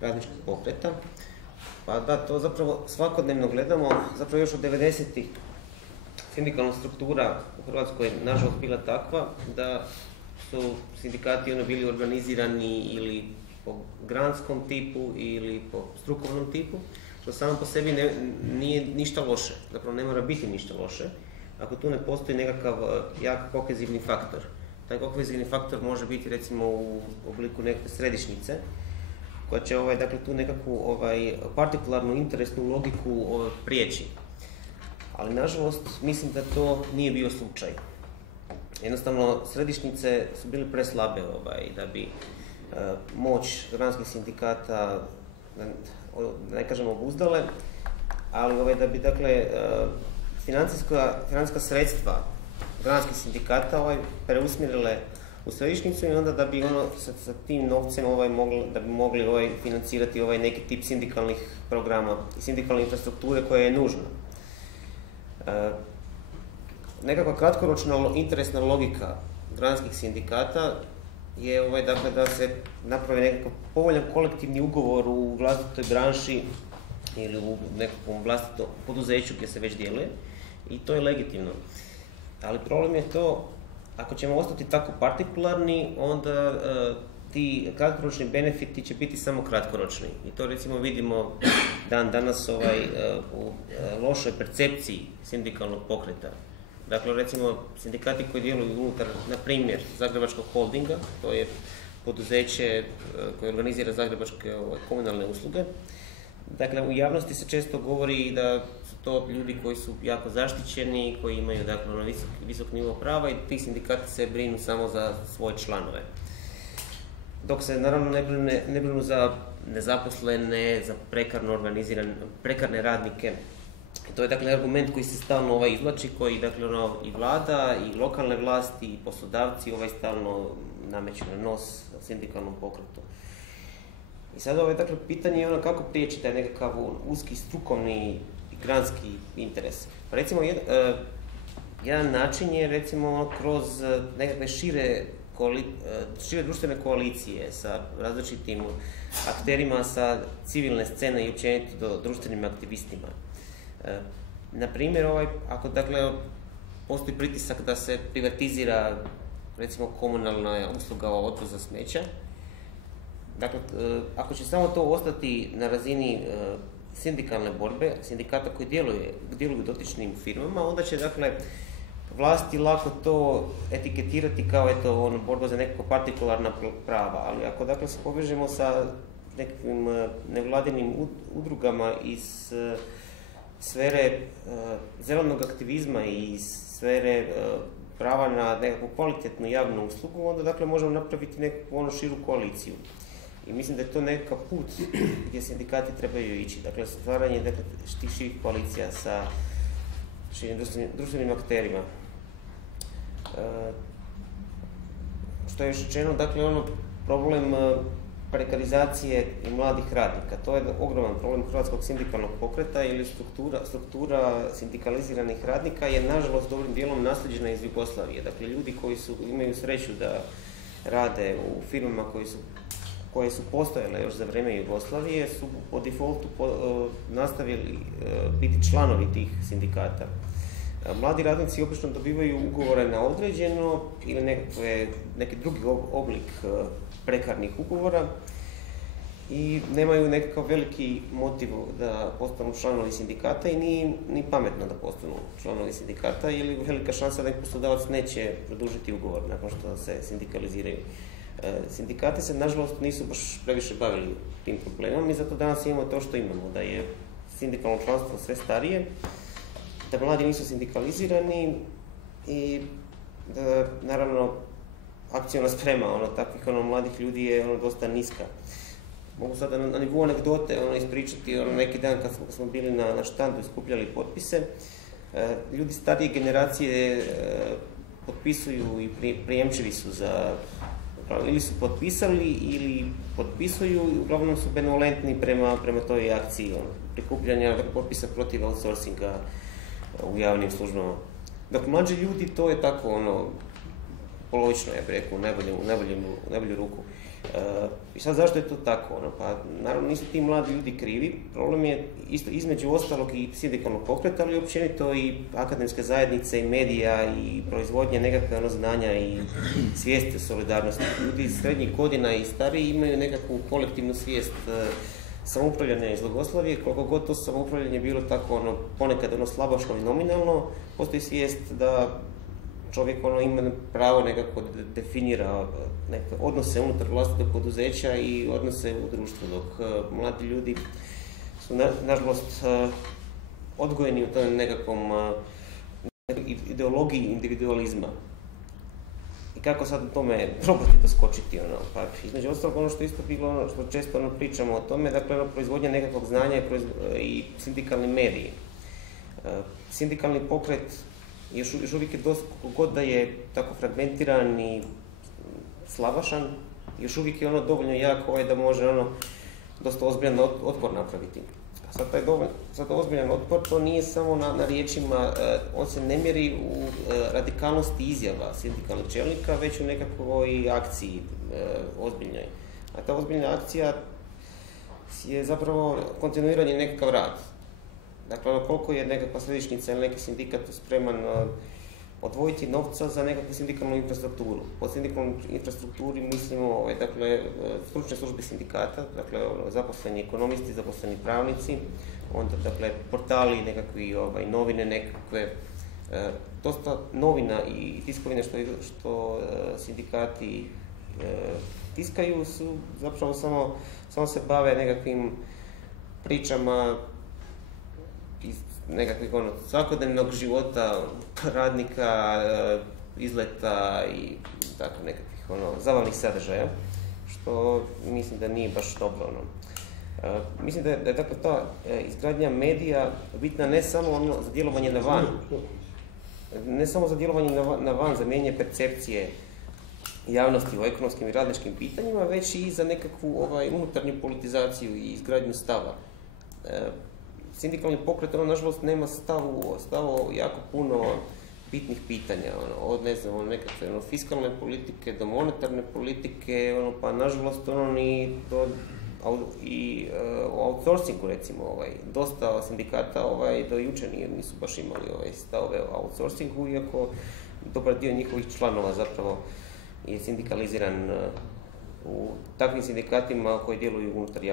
radničkog pokreta. Pa da, to zapravo svakodnevno gledamo, zapravo još od 90-ih sindikalna struktura u Hrvatskoj nažalost bila takva da su sindikati bili organizirani ili po granskom tipu ili po strukovnom tipu, što samo po sebi nije ništa loše, zapravo ne mora biti ništa loše, ako tu ne postoji nekakav jak kohezivni faktor. Taj kohezivni faktor može biti recimo u obliku nekakve središnjice, koja će dakle, tu nekakvu partikularnu interesnu logiku prijeći. Ali nažalost mislim da to nije bio slučaj. Jednostavno središnjice su bile preslabe da bi moć granskih sindikata, da ne kažem obuzdale, ali da bi dakle financijska sredstva granskih sindikata preusmjerile u središnjicu i onda da bi sa tim novcem da bi mogli financirati neki tip sindikalnih programa i sindikalne infrastrukture koja je nužna. Nekakva kratkoročna interesna logika granskih sindikata je dakle, da se napravi nekakav povoljan kolektivni ugovor u vlastitoj branši ili u nekakvom vlastitom poduzeću gdje se već djeluje i to je legitimno. Ali problem je to, ako ćemo ostati tako partikularni, onda ti kratkoročni benefiti će biti samo kratkoročni. I to recimo vidimo danas u lošoj percepciji sindikalnog pokreta. Dakle, recimo, sindikati koji djeluju unutar, na primjer, Zagrebačkog holdinga, to je poduzeće koje organizira zagrebačke komunalne usluge. Dakle, u javnosti se često govori da su to ljudi koji su jako zaštićeni, koji imaju dakle, visok nivo prava i ti sindikati se brinu samo za svoje članove. Dok se naravno ne brinu za nezaposlene, za prekarne radnike. To je dakle argument koji se stalno izvlači, koji dakle i vlada, i lokalne vlasti, i poslodavci stalno nameću na nos sindikalnom pokretu. I sad dakle pitanje je kako prijeći taj nekakav uski strukovni i granski interes. Pa recimo jedan način je recimo kroz nekakve šire društvene koalicije sa različitim akterima sa civilne scene i općenito društvenim aktivistima. Na primjer, ako dakle postoji pritisak da se privatizira recimo komunalna usluga odvoza smeća, dakle, ako će samo to ostati na razini sindikalne borbe, sindikata koji djeluju dotičnim firmama, onda će dakle vlasti lako to etiketirati kao borba za nekako partikularna prava, ali ako dakle se povežemo sa nekakvim nevladinim udrugama iz sfere zelenog aktivizma i iz sfere prava na nekakvu kvalitetnu javnu uslugu, onda dakle možemo napraviti nekakvu širu koaliciju. I mislim da je to nekakav put gdje sindikati trebaju ići, dakle stvaranje tih širih koalicija sa širim društvenim akterima. Što je još rečeno, dakle problem prekarizacije i mladih radnika. To je ogroman problem hrvatskog sindikalnog pokreta ili struktura sindikaliziranih radnika je nažalost dobrim dijelom naslijeđena iz Jugoslavije. Dakle, ljudi koji imaju sreću da rade u firmama koji su koje su postojale još za vrijeme Jugoslavije su po defaultu nastavili biti članovi tih sindikata. Mladi radnici obično dobivaju ugovore na određeno ili neki drugi oblik prekarnih ugovora i nemaju nekakav veliki motiv da postanu članovi sindikata i nije ni pametno da postanu članovi sindikata, jer je velika šansa da im poslodavac neće produžiti ugovor nakon što se sindikaliziraju. Sindikati se, nažalost, nisu baš previše bavili tim problemom i zato danas imamo to što imamo, da je sindikalno članstvo sve starije, da mladi nisu sindikalizirani i da, naravno, akcijna sprema takvih mladih ljudi je dosta niska. Mogu sada na nivou anegdote ispričati neki dan kad smo bili na štandu i skupljali potpise. Ljudi starije generacije potpisuju i prijemčivi su za, ili su potpisali ili potpisuju i uglavnom su benevolentni prema toj akciji prikupljanja potpisa protiv outsourcinga u javnim službama. Dok mlađi ljudi to je tako polovično, ja bih rekao, u najbolju ruku. I sad zašto je to tako? Pa naravno nisu ti mladi ljudi krivi, problem je isto između ostalog i sindikalnog pokreta, ali općenito i akademske zajednice i medija i proizvodnje nekakve znanja i svijesti o solidarnosti. Ljudi iz srednjih godina i stariji imaju nekakvu kolektivnu svijest samoupravljanja iz Jugoslavije, koliko god to samoupravljanje bilo tako ponekad slabašno i nominalno, postoji svijest da čovjek ima pravo nekako da definira neke odnose unutar vlastitog poduzeća i odnose u društvu, dok mladi ljudi su nažalost odgojeni u toj nekakvom ideologiji individualizma. I kako sad tome probati doskočiti? Pa između ostalog što isto bilo, što često pričamo o tome, dakle proizvodnja nekakvog znanja i sindikalni mediji. Sindikalni pokret još uvijek je dosta, god da je tako fragmentiran i slabašan, još uvijek je dovoljno jak da može dosta ozbiljan otpor napraviti. A sad taj ozbiljan otpor, to nije samo na riječima, on se ne mjeri u radikalnosti izjava sindikalnih čelnika, već u nekakvoj akciji ozbiljnoj. A ta ozbiljna akcija je zapravo kontinuirani nekakav rad. Dakle, koliko je nekakva središnjica ili neki sindikat spreman odvojiti novca za nekakvu sindikalnu infrastrukturu. Pod sindikalnom infrastrukturi mislimo stručne službe sindikata, dakle zaposleni ekonomisti, zaposleni pravnici, onda portali, nekakvi novine, nekakve dosta novina i tiskovine što sindikati tiskaju su zapravo samo se bave nekakvim pričama iz nekakvih svakodnevnog života radnika, izleta i tako nekakvih zabavnih sadržaja, što mislim da nije baš dobro. Mislim da je dakle ta izgradnja medija bitna ne samo za djelovanje na van, ne samo za djelovanje na van, za mijenjanje percepcije javnosti o ekonomskim i radničkim pitanjima, već i za nekakvu unutarnju politizaciju i izgradnju stava. Sindikalni pokret, nažalost, nema stavu jako puno bitnih pitanja, od nekakve fiskalne politike do monetarne politike, pa nažalost ni do outsourcingu, recimo, dosta sindikata do jučer nisu baš imali stavove o outsourcingu, iako dobar dio njihovih članova zapravo je sindikaliziran u takvim sindikatima koji djeluju unutar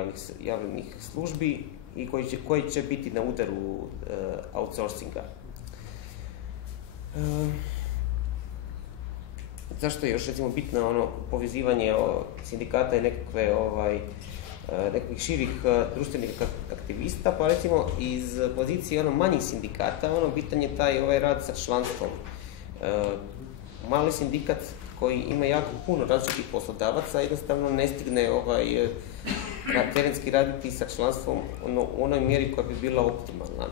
javnih službi i koji će biti na udaru outsourcinga. Zašto je još recimo bitno povezivanje sindikata i nekakvih širih društvenih aktivista, pa recimo iz pozicije manjih sindikata, bitan je taj rad sa članstvom. Mali sindikat koji ima jako puno različitih poslodavaca, jednostavno ne stigne terenski raditi sa članstvom u onoj mjeri koja bi bila optimalna.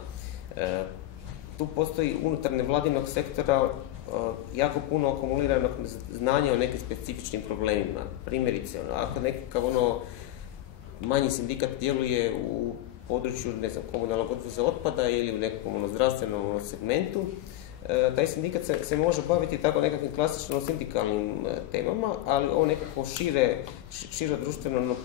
Tu postoji unutar nevladinog sektora jako puno akumuliranog znanja o nekim specifičnim problemima. Primjerice, ako nekakav manji sindikat djeluje u području komunalnog odvoza otpada ili u nekom zdravstvenom segmentu, taj sindikat se može baviti tako nekakvim klasično sindikalnim temama, ali ovo nekako šire društveno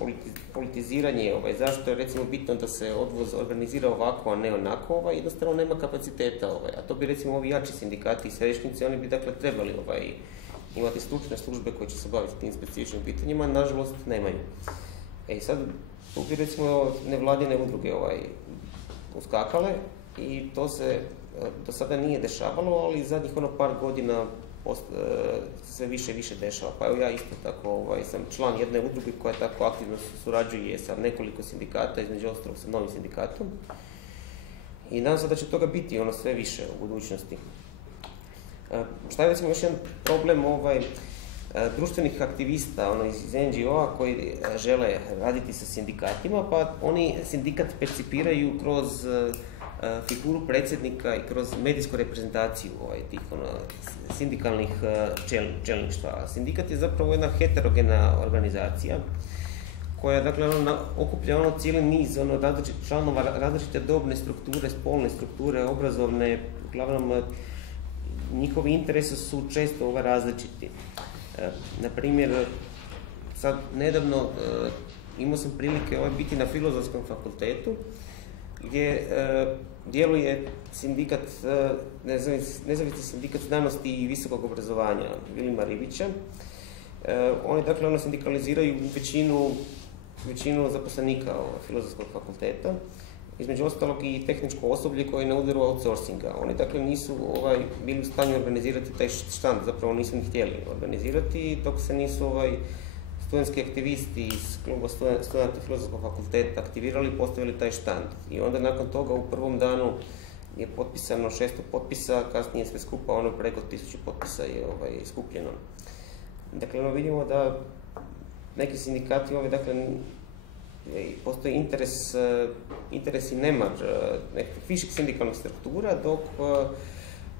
politiziranje, zašto je recimo bitno da se odvoz organizira ovako, a ne onako, jednostavno nema kapaciteta, a to bi recimo ovi jači sindikati i središnjice, oni bi dakle trebali imati stručne službe koje će se baviti tim specifičnim pitanjima, nažalost nemaju. Sad, tu bi recimo nevladine udruge uskakale i to se do sada nije dešavalo, ali zadnjih par godina sve više i više dešava. Pa evo ja isto tako sam član jedne udruge koja tako aktivno surađuje sa nekoliko sindikata, između ostalog sa novim sindikatom. I nadam se da će toga biti sve više u budućnosti. Šta je recimo još jedan problem društvenih aktivista iz NGO-a koji žele raditi sa sindikatima, pa oni sindikat percipiraju kroz figuru predsjednika i kroz medijsku reprezentaciju tih sindikalnih čelništva. Sindikat je zapravo jedna heterogena organizacija koja dakle, okuplja cijeli niz članova različite dobne strukture, spolne strukture, obrazovne, uglavnom njihovi interesi su često različiti. Naprimjer, sad nedavno imao sam prilike biti na Filozofskom fakultetu gdje djeluje sindikat, nezavisni sindikat znanosti i visokog obrazovanja Vilima Ribića. Oni dakle sindikaliziraju većinu zaposlenika Filozofskog fakulteta, između ostalog i tehničko osoblje koje je na udaru outsourcinga. Oni dakle nisu bili u stanju organizirati taj štand, zapravo nisu ni htjeli organizirati, dok se nisu studentski aktivisti iz kluba studenta Filozofskog fakulteta aktivirali i postavili taj štand. I onda nakon toga u prvom danu je potpisano 600 potpisa, kasnije sve skupa preko 1000 potpisa je skupljeno. Dakle, vidimo da neki sindikati dakle, postoji interes i nemar nekih viših sindikalnih struktura, dok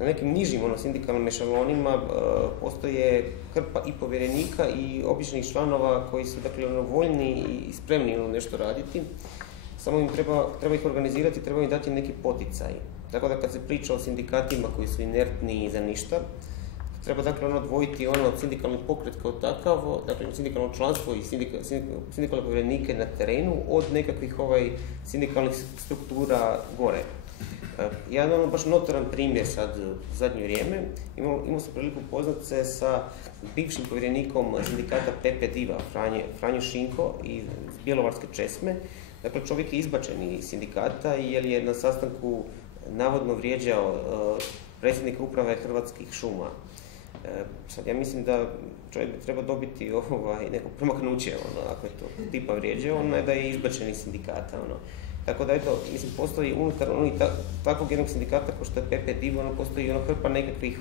na nekim nižim sindikalnim ešalonima postoje hrpa i povjerenika i običnih članova koji su dakle voljni i spremni nešto raditi. Samo im treba ih organizirati, treba im dati neki poticaj. Tako da kad se priča o sindikatima koji su inertni za ništa, treba dakle odvojiti sindikalni pokret kao takav, dakle sindikalno članstvo i sindikalne povjerenike na terenu od nekakvih sindikalnih struktura gore. Jedan baš notoran primjer sad u zadnje vrijeme, imao sam priliku upoznat se sa bivšim povjerenikom sindikata PP Diva, Franjo Šinko iz Bjelovarske česme. Dakle, čovjek je izbačen iz sindikata jer je na sastanku navodno vrijeđao predsjednika uprave Hrvatskih šuma. Sad ja mislim da čovjek bi treba dobiti neko promaknuće, ako je to tipa vrijeđao, da je izbačen iz sindikata. Tako da eto, mislim, postoji unutar takvog jednog sindikata kao što je PP Div, postoji hrpa nekakvih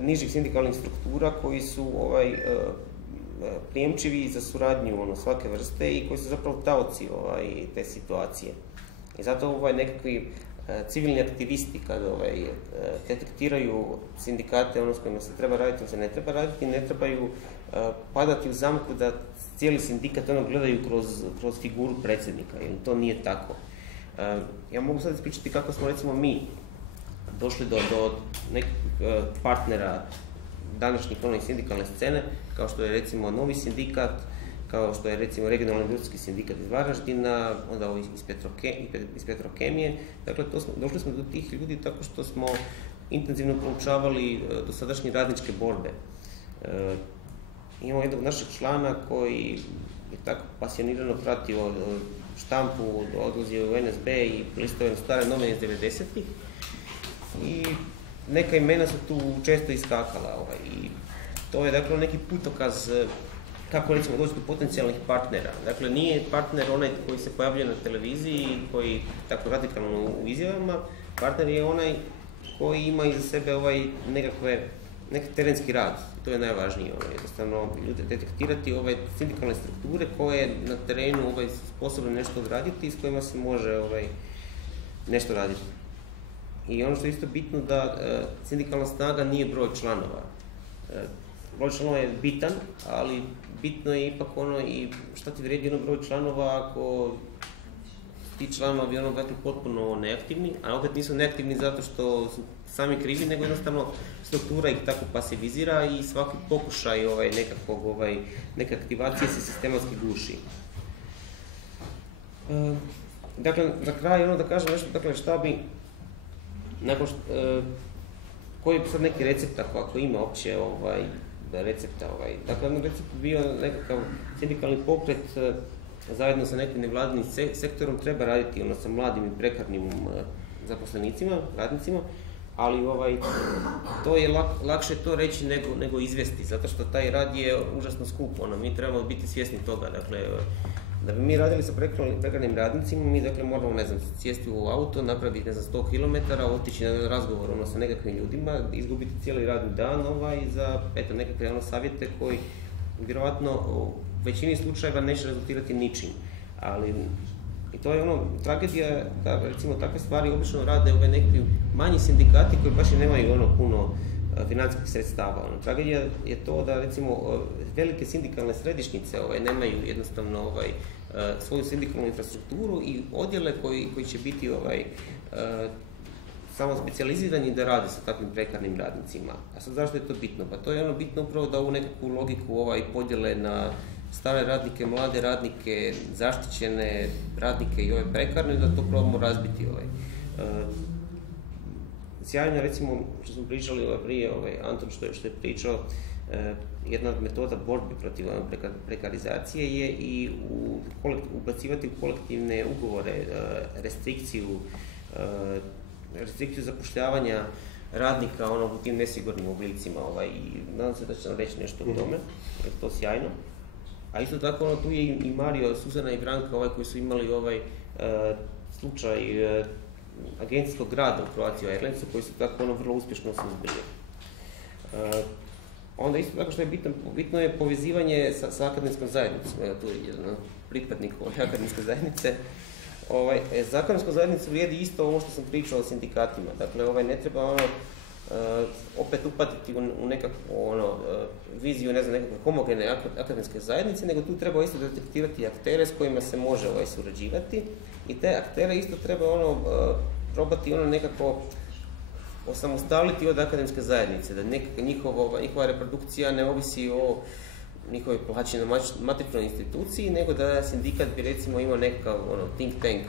nižih sindikalnih struktura koji su prijemčivi za suradnju svake vrste i koji su zapravo taoci te situacije. I zato nekakvi civilni aktivisti kada detektiraju sindikate s kojima se treba raditi ili se ne treba raditi, ne trebaju padati u zamku da cijeli sindikat gledaju kroz figuru predsjednika, jer to nije tako. Ja mogu sad ispričati kako smo recimo mi došli do nekih partnera današnjih sindikalne scene, kao što je recimo Novi sindikat, kao što je recimo Regionalni industrijski sindikat iz Varaždina, onda iz Petrokemije. Dakle, došli smo do tih ljudi tako što smo intenzivno proučavali dosadašnje radničke borbe. Imamo jednog našeg člana koji je tako pasionirano pratio štampu, odlazio u NSB i listao je stare novine iz 90-ih. I neka imena su tu često iskakala. I to je dakle neki putokaz kako recimo doći do potencijalnih partnera. Dakle, nije partner onaj koji se pojavljuje na televiziji, koji tako radikalno u izjavama, partner je onaj koji ima iza sebe neki terenski rad. To je najvažnije, jednostavno ljude detektirati sindikalne strukture koje na terenu sposobne nešto odraditi i s kojima se može nešto raditi. I ono što je isto bitno da sindikalna snaga nije broj članova. Broj članova je bitan, ali bitno je ipak i šta ti vrijedi broj članova ako ti članovi dakle, potpuno neaktivni, a opet nisu neaktivni zato što su sami krivi, nego jednostavno struktura ih tako pasivizira i svaki pokušaj neke aktivacije se sistematski guši. Dakle, za kraj da kažem nešto, dakle, šta bi, nakon što, koji bi sad neki recept, ako ima uopće recepta, dakle, recept bi bio nekakav sindikalni pokret zajedno sa nekim nevladinim sektorom treba raditi sa mladim i prekarnim zaposlenicima, radnicima, ali to je lakše to reći nego izvesti, zato što taj rad je užasno skup, mi trebamo biti svjesni toga, dakle, da bi mi radili sa prekarnim radnicima, mi dakle moramo, sjesti u auto, napraviti 100 km, otići na razgovor sa nekakvim ljudima, izgubiti cijeli radni dan za nekakve savjete koji vjerojatno u većini slučajeva neće rezultirati ničim. Ali i to je tragedija da recimo takve stvari obično rade nekakvi manji sindikati koji baš i nemaju puno financijskih sredstava. Tragedija je to da recimo velike sindikalne središnjice nemaju jednostavno svoju sindikalnu infrastrukturu i odjele koji će biti samo specijalizirani da rade sa takvim prekarnim radnicima. A sad zašto je to bitno? Pa to je bitno upravo da ovu nekakvu logiku podjele na stare radnike, mlade radnike, zaštićene radnike i ove prekarne, da to probamo razbiti. Sjajno, recimo, što smo pričali prije, Anton što je pričao, jedna od metoda borbi protiv prekarizacije je i ubacivati u kolektivne ugovore restrikciju zapošljavanja radnika u tim nesigurnim oblicima i nadam se da će nam reći nešto o tome, jer to sjajno. A isto tako tu je i Mario, Suzana i Branka koji su imali slučaj agencijskog rada u Croatia Airlinesu koji su tako vrlo uspješno suzbili. Onda isto tako što je bitno je povezivanje sa akademskom zajednicom. Evo tu je jedan pripadnik akademske zajednice. Za akademsku zajednicu vrijedi isto ovo što sam pričao o sindikatima. Dakle, ne treba opet upatiti u nekakvu viziju, nekakve homogene akademske zajednice, nego tu treba isto detektirati aktere s kojima se može surađivati i te aktere isto treba probati nekako osamostaliti od akademske zajednice, da njihova reprodukcija ne ovisi o njihove plaće na matičnoj instituciji, nego da sindikat bi recimo imao nekakav think tank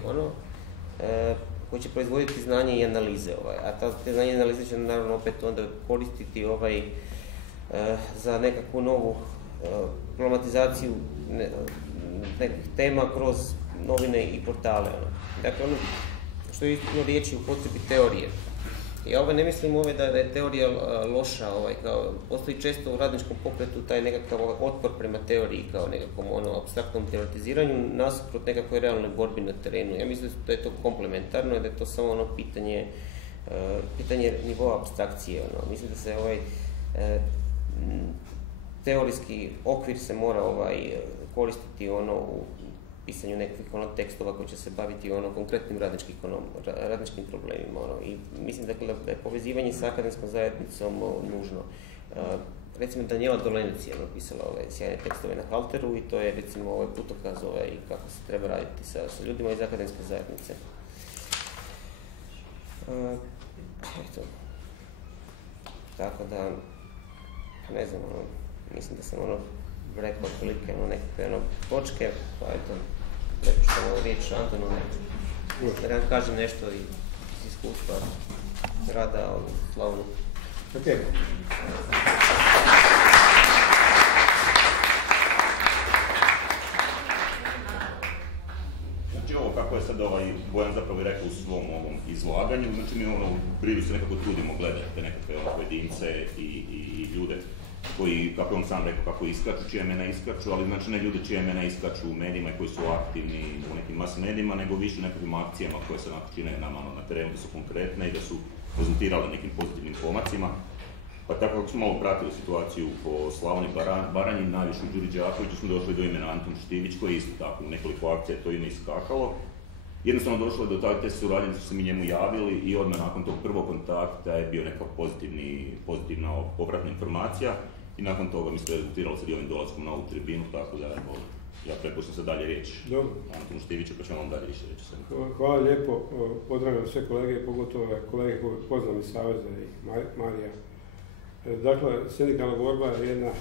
koji će proizvoditi znanje i analize, a te znanje i analize će naravno opet onda koristiti za nekakvu novu problematizaciju nekakvih tema kroz novine i portale. Dakle, što je isto riječi u potrebi teorije. Ja ne mislim da je teorija loša, postoji često u radničkom pokretu taj nekakav otpor prema teoriji kao nekakvom apstraktnom teoretiziranju nasuprot nekakvoj realnoj borbi na terenu. Ja mislim da je to komplementarno i da je to samo pitanje nivoa apstrakcije. Mislim da se teorijski okvir se mora koristiti u pisanju nekakvih tekstova koji će se baviti konkretnim radničkim problemima. I mislim da je povezivanje sa akademskom zajednicom nužno. Recimo Danijela Dolenec je napisala sjajne tekstove na Halteru i to je recimo putokaz kako se treba raditi sa ljudima iz akademske zajednice. Eto. Tako da, ne znam, mislim da sam rekao otprilike nekakve točke, pa eto, prepuštamo riječ Antonu, da vam kažem nešto iz iskustva rada u Slavonu. Okay. Znači ovo kako je sad Bojan zapravo rekao u svom ovom izlaganju, znači mi u Bridu se nekako trudimo gledati te nekakve pojedince i ljude koji, kako je on sam rekao, kako iskaču, čije imena iskaču, ali znači ne ljude čije imena iskaču u medijima i koji su aktivni u nekim mas medijima, nego više nekakvim akcijama koje se čine nama na terenu, da su konkretne i da su rezultirale nekim pozitivnim pomacima. Pa tako kako smo malo pratili situaciju po Slavoniji Baranji, najviše u Đuri Đakoviću smo došli do imena Anton Štivić, koji je isto tako u nekoliko akcija to ime iskakalo. Jednostavno došlo je do te suradnje da su se mi njemu javili i odmah nakon tog prvog kontakta je bio neka pozitivna povratna informacija i nakon toga mi se rezultiralo sad i ovim dolaskom na ovu tribinu, tako da ja prepuštam se dalje riječ. Dobro. Antonu Štiviću, pa ćemo vam dalje više reći. Hvala lijepo, pozdravljam sve kolege, pogotovo kolege koje poznam iz Saveza i Marija. Dakle, sindikalna borba je jedna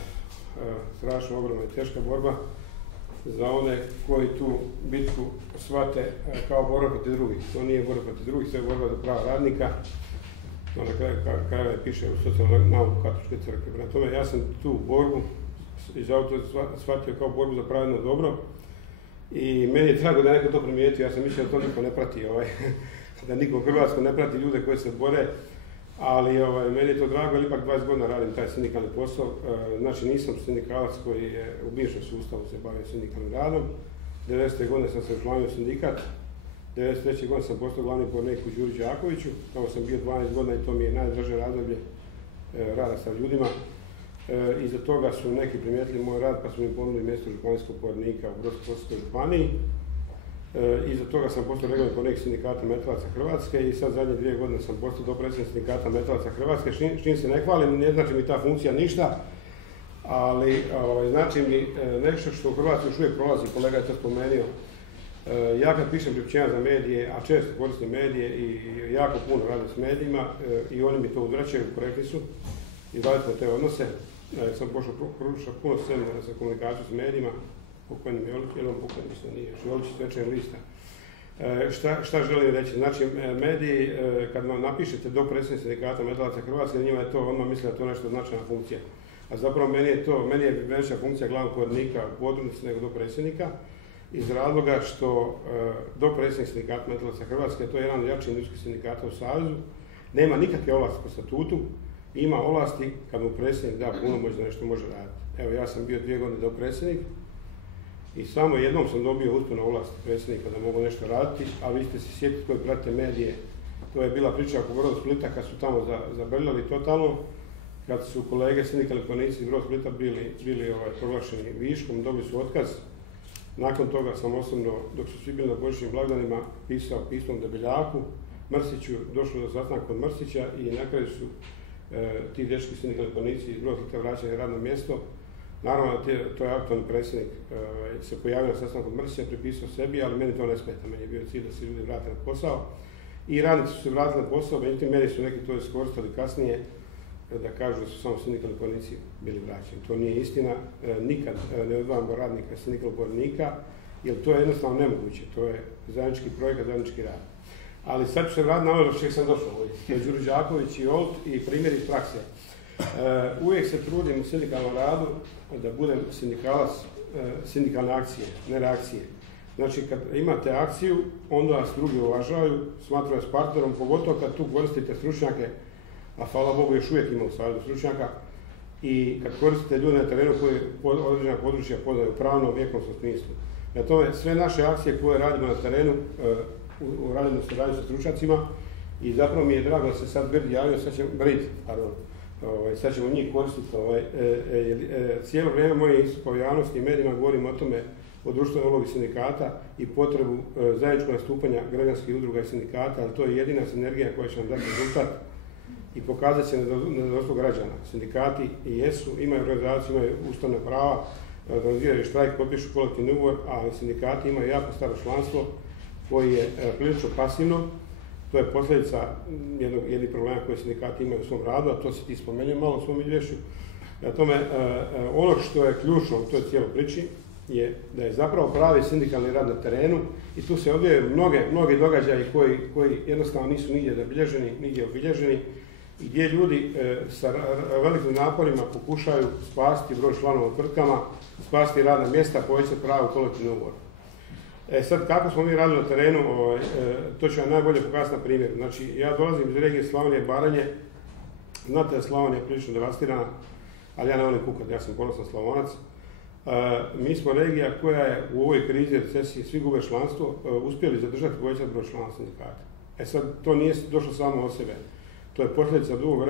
strašno ogromna i teška borba za one koji tu bitku shvate kao borba protiv drugih. To nije borba protiv drugih, to je borba za prava radnika. To na kraju piše u socijalnom nauku Katoličke crkve. Prema tome, ja sam tu borbu iz autora shvatio kao borbu za pravedno dobro i meni je drago da neko to primijetio. Ja sam mislio da to niko ne prati, da niko u Hrvatskoj ne prati ljude koji se bore, ali meni je to drago jer ipak 20 godina radim taj sindikalni posao. Znači nisam sindikalac koji je u bivšem sustavu se bavio sindikalnim radom. 90. godine sam se učlanio u sindikat, 93. godine sam postao glavni pornik u Đuri Đakoviću, tamo sam bio 12 godina i to mi je najdraže razdoblje rada sa ljudima. Iza toga su neki primijetili moj rad pa su mi ponudili mjesto županijskog pornika u Brodsko-posavskoj županiji. Iza toga sam postao regionalni pornik sindikata metalaca Hrvatske i sad zadnje 2 godine sam postao dopredsjednik sindikata metalaca Hrvatske, s čim se ne hvalim, ne znači mi ta funkcija ništa, ali znači mi nešto što u Hrvatskoj još uvijek prolazi, kolega je to spomenuo. Ja kad pišem priopćenja za medije, a često koristim medije i jako puno radim s medijima i oni mi to uzvraćaju, korektni su i radimo te odnose. Sam pošao puno seminara za komunikaciju s medijima, pokojnim Jolić, jer on pokojnim mislim nije, Jolić iz Večernjeg lista. Šta želim reći? Znači, mediji, kad vam napišete dopredsjednik sindikata metalaca Hrvatske, njima je to, odmah misle da je to nešto značajna funkcija. A zapravo meni je veća funkcija glavnog pornika u podružnici nego dopredsjednika, iz razloga što dopredsjednik sindikata metalaca Hrvatske, to je jedan od jačih industrijskih sindikata u Savezu, nema nikakve ovlasti po statutu, ima ovlasti kad mu predsjednik da punomoć da nešto može raditi. Evo, ja sam bio 2 godine dopredsjednik i samo jednom sam dobio uspješnu ovlast predsjednika da mogu nešto raditi, a vi ste se sjetiti koji pratite medije, to je bila priča oko Brodosplita kad su tamo zabrljali totalno, kad su kolege sindikalni pornici iz Brodosplita bili proglašeni viškom, dobili su otkaz. Nakon toga sam osobno, dok su svi bili na božićnim blagdanima, pisao pismom Debeljaku, Mrsiću, došlo do sastanka kod Mrsića i na kraju su ti dečki sindikalni pornici iz Brodosplita vraćali na radno mjesto. Naravno, to je aktualni predsjednik se pojavio na sastanku kod Mrsića, pripisao sebi, ali meni to ne smeta, meni je bio cilj da se ljudi vrate na posao. I radnici su se vratili na posao, međutim, meni su neki to iskoristili kasnije da kažu da su samo sindikalni pornici bili vraćeni. To nije istina, nikad ne odvajamo radnika sindikalnog pornika, jer to je jednostavno nemoguće, to je zajednički projekat, zajednički rad. Ali sad ću se vratiti na ono što sam došao ovdje, Đuro Đaković i Olt i primjer iz prakse. Uvijek se trudim u sindikalnom radu da budem sindikalac sindikalne akcije, ne reakcije. Znači, kad imate akciju, onda vas drugi uvažavaju, smatraju s partnerom, pogotovo kad tu koristite stručnjake, a hvala Bogu još uvijek ima u Savezu stručnjaka, i kad koristite ljude na terenu koji određena područja poznaju u pravnom i ekonomskom smislu. Na tome, sve naše akcije koje radimo na terenu, radimo suradnju sa stručnjacima i zapravo mi je drago da se sad Brid javio, sad ćemo njih koristiti. Cijelo vrijeme moje istupa u javnosti i medijima govorim o tome, o društvenoj ulogi sindikata i potrebu zajedničkog nastupanja građanskih udruga i sindikata, ali to je jedina sinergija koja će nam dati rezultat i pokazat će nezadovoljstvo građana. Sindikati i jesu, imaju organizaciju, imaju ustavna prava, organiziraju štrajk, potpišu kolektivni ugovor, ali sindikati imaju jako staro članstvo koji je prilično pasivno. To je posljedica jednih problema koje sindikati imaju u svom radu, a to se ti spomenuo malo u svom izvješću. Na tome, ono što je ključno u toj cijeloj priči je da je zapravo pravi sindikalni rad na terenu i tu se odvijaju mnogi događaji koji jednostavno nisu nigdje zabilježeni, nigdje obilježeni i gdje ljudi sa velikim naporima pokušaju spasiti broj članova u tvrtkama, spasiti radna mjesta, povećati pravo u kolektivni ugovor. Sad, kako smo mi radili na terenu, to ću vam najbolje pokazati na primjeru. Znači, ja dolazim iz regije Slavonije i Baranje, znate da je Slavonija prilično devastirana, ali ja ne volim kukati, ja sam ponosan Slavonac. Mi smo regija koja je u ovoj krizi recesiji, svi gube članstvo, uspjeli zadržati i povećati broj članova sindikata. Sad, to nije došlo samo od sebe. To je posljedica dugog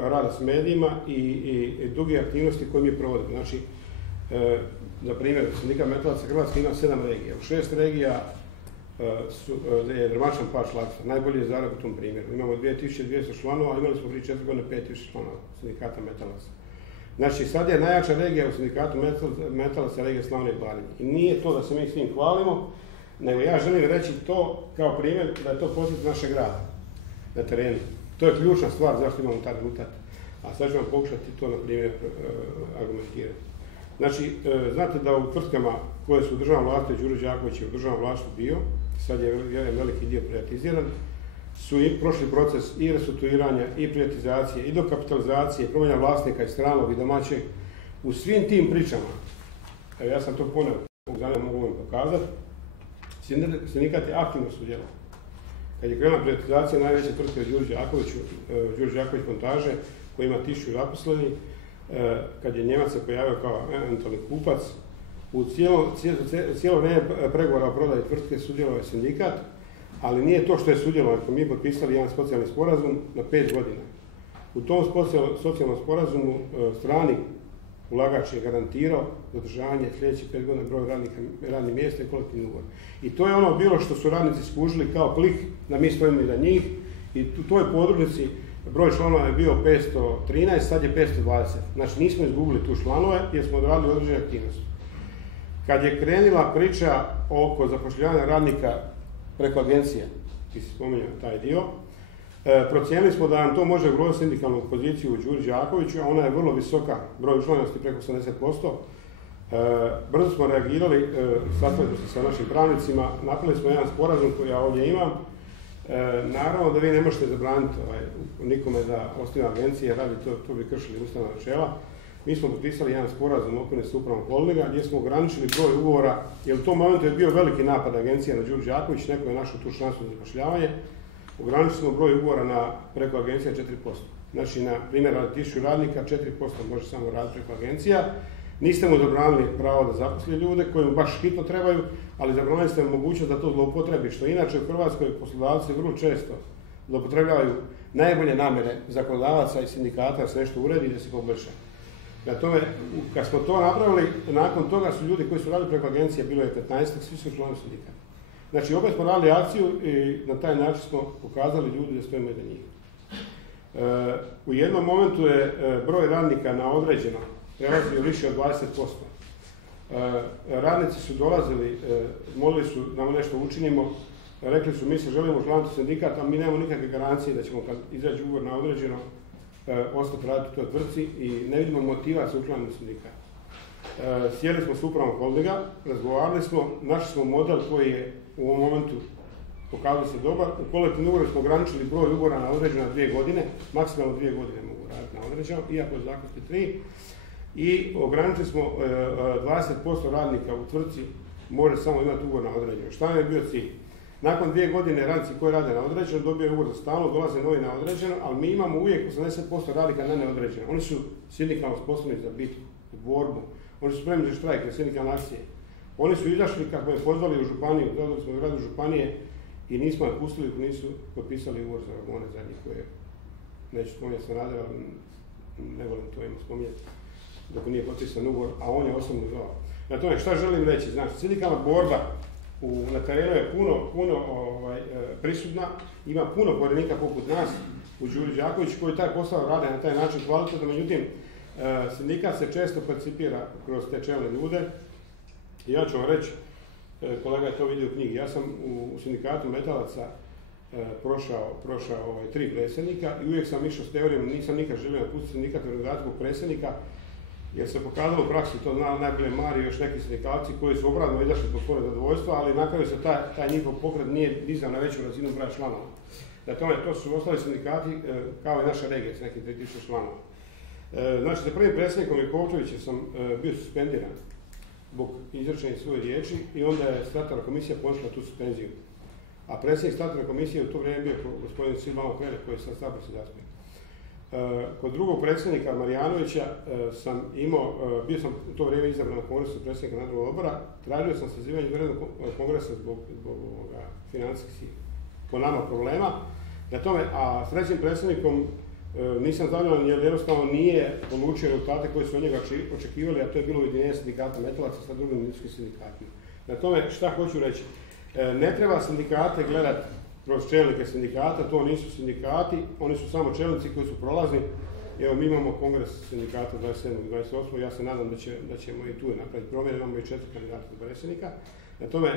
rada s medijima i duge aktivnosti koje mi provodimo. Znači, za primjer, sindikat metalaca Hrvatske ima 7 regija. U 6 regija je dramatičan pad članstva. Najbolji je Zagreb u tom primjeru. Imamo 2200 članova, a imali smo prije 4 godine 5000 članova sindikata metalaca. Znači, sad je najjača regija u sindikatu Metalaca regija Slavonije i Baranje. I nije to da se mi s tim hvalimo, nego ja želim reći to kao primjer da je to posljedica našeg rada na terenu. To je ključna stvar zašto imamo taj rezultat. A sad ću vam pokušati to na primjer argumentirati. Znači, znate da u tvrtkama koje su u državnom vlasništvu, Đuro Đaković je u državnom vlasništvu bio, sad je jedan veliki dio privatiziran, su i prošli proces i restrukturiranja, i privatizacije, i dokapitalizacije, promjena vlasnika i stranog i domaćeg. U svim tim pričama, evo ja sam to poneo, ovog dana mogu vam pokazati, sindikat je aktivno sudjelovao. Kad je krenula privatizacija najveće tvrtke Đuro Đaković Montaže, koji ima 1000 zaposlenih, kad je Njemac se pojavio kao eventualni kupac, u cijelo vrijeme pregovora o prodaji tvrtke sudjelovao je sindikat, ali nije to što je sudjelovao, jer mi potpisali jedan socijalni sporazum na 5 godina. U tom socijalnom sporazumu strani ulagač je garantirao zadržavanje sljedećih 5 godina broj radnih mjesta i kolektivni ugovor. I to je ono bilo što su radnici skužili kao klik da mi stojimo iza njih i u toj podružnici broj članova je bio 513, sad je 520. Znači nismo izgubili tu članove jer smo odradili određene aktivnosti. Kad je krenula priča oko zapošljavanja radnika preko agencije, ti si spominjao taj dio, procijenili smo da nam to može ugroziti sindikalnu poziciju u Đuri Đakoviću, a ona je vrlo visoka, broj učlanjenosti preko 80%. Brzo smo reagirali, sastali se sa našim pravnicima, napravili smo jedan sporazum koji ja ovdje imam. Naravno da vi ne možete zabraniti nikome da osniva agencije, radi to bi kršili ustavna načela. Mi smo potpisali jedan sporazum okvirni s upravom holdinga gdje smo ograničili broj ugovora, jer u tom momentu je bio veliki napad agencija na Đuru Đaković, neko je našao tu šansu za zapošljavanje. Ograničili smo broj ugovora preko agencija 4%. Znači, na primjer, 1000 radnika, 4% može samo raditi preko agencija. Niste mu zabranili pravo da zaposli ljude koji mu baš hitno trebaju, ali zabranili ste mu mogućnost da to zloupotrebi, što inače u Hrvatskoj poslodavci vrlo često zloupotrebljavaju najbolje namjere zakonodavaca i sindikata da se nešto uredi i da se poboljša. Na tome, kad smo to napravili, nakon toga su ljudi koji su radili preko agencije, bilo je 15, svi su članovi sindikata. Znači, opet smo radili akciju i na taj način smo pokazali ljudi da stojimo iza njih. U jednom momentu je broj radnika na određeno prelazio više od 20%. Radnici su dolazili, molili su da nam nešto učinimo, rekli su mi se želimo učlaniti u sindikat, ali mi nemamo nikakve garancije da ćemo kad izađe ugovor na određeno ostati raditi u toj tvrtci i ne vidimo motiva da se učlanimo u sindikat. Sjeli smo s upravom holdinga, razgovarali smo, našli smo model koji je u ovom momentu pokazao se dobar. U kolektivnom ugovoru smo ograničili broj ugovora na određeno 2 godine, maksimalno 2 godine mogu raditi na određeno, iako je zakonski 3. I ograničili smo 20% radnika u tvrtci može samo imati ugovor na određeno. Šta nam je bio cilj? Nakon 2 godine radnici koji rade na određeno dobiju ugovor za stalno, dolaze novi na određeno, ali mi imamo uvijek 80% radnika na neodređeno. Oni su sindikalno sposobni za bitku, u borbu, oni su spremni za štrajk, na sindikalne akcije. Oni su izašli kako je pozvali u županiju, dodali smo u gradu županije i nismo je pustili ako nisu potpisali ugovor za vagone zadnji koje, neću spominjati Sanadera, ali ne volim to ima spominjati, dok nije potpisan ugovor, a on je osobno zvao. Na tome, šta želim reći? Znači, sindikalna borba na terenu je puno prisutna, ima puno povjerenika poput nas u Đuri Đaković koji taj posao rade na taj način kvalitetno, međutim, sindikat se često percipira kroz te čelne ljude. I ja ću vam reći, kolega je to vidio u knjigi, ja sam u sindikatu metalaca prošao 3 predsjednika i uvijek sam išao s teorijom, nisam nikad želio napustiti sindikat organizacijskog predsjednika, jer se pokazalo u praksi, to zna najbolje Mari i još neki sindikalci koji su obradno izašli po svoje zadovoljstva, ali na kraju se taj njihov pokret nije dizao na veću razinu broja članova. Dakle, to su ostali sindikati kao i naša regija s nekim 3000 članova. Znači, za prvim predsjednikom Jakovčevića sam bio suspendiran zbog izrečenih svoje riječi i onda je statutarna komisija poništila tu suspenziju. A predsjednik statutarne komisije u to vrijeme bio gospodin Silvano Krelj, koji je sad saborski zastupnik. Kod drugog predsjednika Marijanovića sam imao, bio sam u to vrijeme izabran na kongresu predsjednika nadzornog odbora, tražio sam sazivanje izvanrednog kongresa zbog financijskih po nama problema. Na tome, a s trećim predsjednikom nisam zadovoljan jer jednostavno nije polučio rezultate koji su od njega očekivali, a to je bilo ujedinjenje sindikata metalaca sa drugim industrijskim sindikatima. Na tome, šta hoću reći? Ne treba sindikate gledati kroz čelnike sindikata, to nisu sindikati, oni su samo čelnici koji su prolazni Evo, mi imamo kongres sindikata 27. i 28. Ja se nadam da ćemo i tu napraviti promjene, imamo i 4 kandidata za predsjednika. Na tome,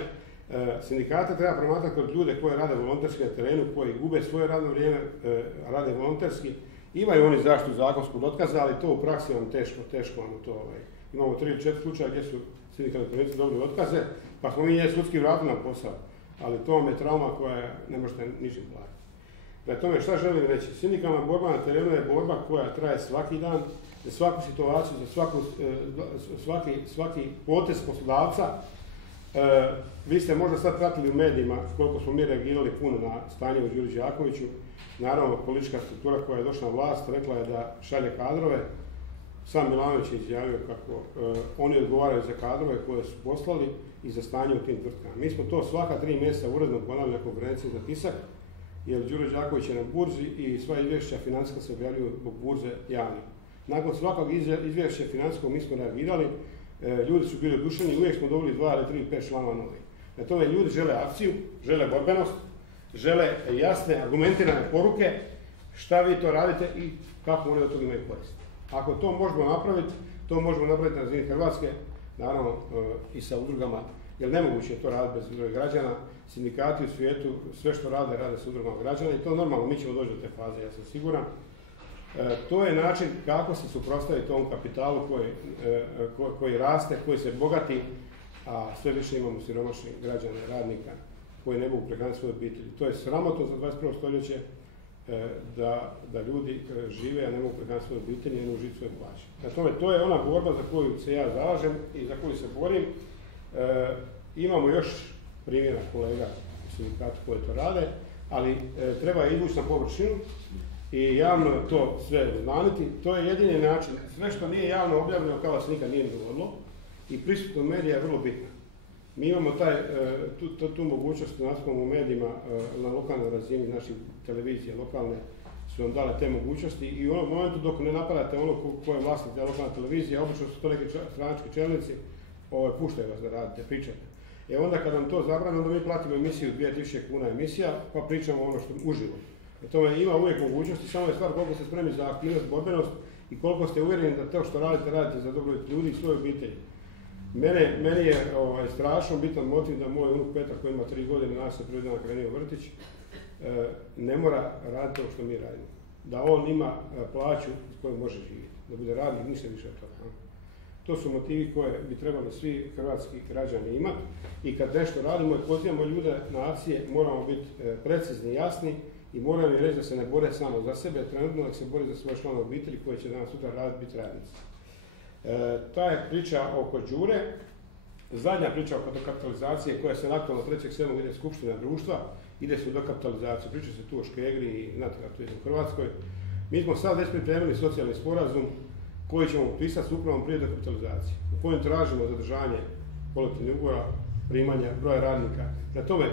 sindikate treba promatrati kod ljude koji rade volonterski na terenu, koji gube svoje radno vrijeme, rade volonterski. Imaju oni zaštitu zakonskog otkaza, ali to u praksi vam teško vam to. Imamo 3 ili 4 slučaja gdje su sindikalni predstavnici dobili otkaze, pa smo mi njih sudski vratili na posao. Ali to vam je trauma koja ne možete ničim platiti. Prema tome, šta želim reći? Sindikalna borba na terenu je borba koja traje svaki dan, za svaku situaciju, za svaki potez poslodavca. Vi ste možda sad pratili u medijima koliko smo mi reagirali puno na stanje u Đuri Đakoviću. Naravno, politička struktura koja je došla na vlast rekla je da šalje kadrove. Sam Milanović je izjavio kako oni odgovaraju za kadrove koje su poslali i za stanje u tim tvrtkama. Mi smo to svaka 3 mjeseca uredno ponavljali na konferenciji za tisak, jer Đuro Đaković je na burzi i sva izvješća financijska se objavljuju zbog burze javno. Nakon svakog izvješća financijskog mi smo reagirali, ljudi su bili oduševljeni i uvijek smo dobili 2 ili 3, 5 članova novih. Na tome ljudi žele akciju, žele borbenost, žele jasne, argumentirane poruke šta vi to radite i kako oni od toga imaju korist. Ako to možemo napraviti na razini Hrvatske, naravno i sa udrugama, jer nemoguće je to raditi bez udruge građana. Sindikati u svijetu sve što rade sa udrugama građana i to normalno, mi ćemo doći do te faze, ja sam siguran. To je način kako se suprotstaviti tom kapitalu koji raste, koji se bogati, a sve više imamo siromašnih građana i radnika koji ne mogu prehraniti svoje obitelji. To je sramotno za 21. stoljeće da ljudi žive, a ne mogu prehraniti svoje obitelji i ne mogu živjeti svoje plaće. Na tome, to je ona borba za koju se ja zalažem i za koju se borim. Imamo još primjera kolega u sindikatu koji to rade, ali treba izvući na površinu i javno to sve obznaniti. To je jedini način. Sve što nije javno objavljeno kao da se nikad nije ni dogodilo i prisutnost medija je vrlo bitna. Mi imamo tu mogućnost nastupom u medijima na lokalnoj razini, naših televizija lokalne su nam dale te mogućnosti i u onom momentu dok ne napadate ono ko je vlasnik te lokalne televizije, obično su to neki stranački čelnici, puštaju vas da radite, pričate. Onda kad nam to zabrane, onda mi platimo emisiju 2000 kuna emisija, pa pričamo ono što uživo. Tome ima uvijek mogućnosti, samo je stvar koliko ste spremni za aktivnost, borbenost i koliko ste uvjereni da to što radite za dobrobit ljudi i svoje obitelji. Meni je strašno bitan motiv da moj unuk Petar koji ima 3 godine, nas se prvi dan krenuo vrtić, ne mora raditi to što mi radimo. Da on ima plaću s kojom može živjeti, da bude radnik, ništa više od toga. To su motivi koje bi trebali svi hrvatski građani imati i kad nešto radimo i pozivamo ljude na akcije, moramo biti precizni i jasni i moramo reći da se ne bore samo za sebe, trenutno da se bore za svoje članove obitelji koje će danas sutra raditi, biti radnici. Ta je priča oko Đure, zadnja priča oko dokapitalizacije koja se nakon 3.7. ide skupština društva, ide se u dokapitalizaciju, priča se tu o Škegri i natragatuizmu u Hrvatskoj. Mi smo sad već pripremili socijalni sporazum koji ćemo potpisati s upravom prije dokapitalizacije, u kojem tražimo zadržanje kolektivnih ugovora, primanja broja radnika. Na tome,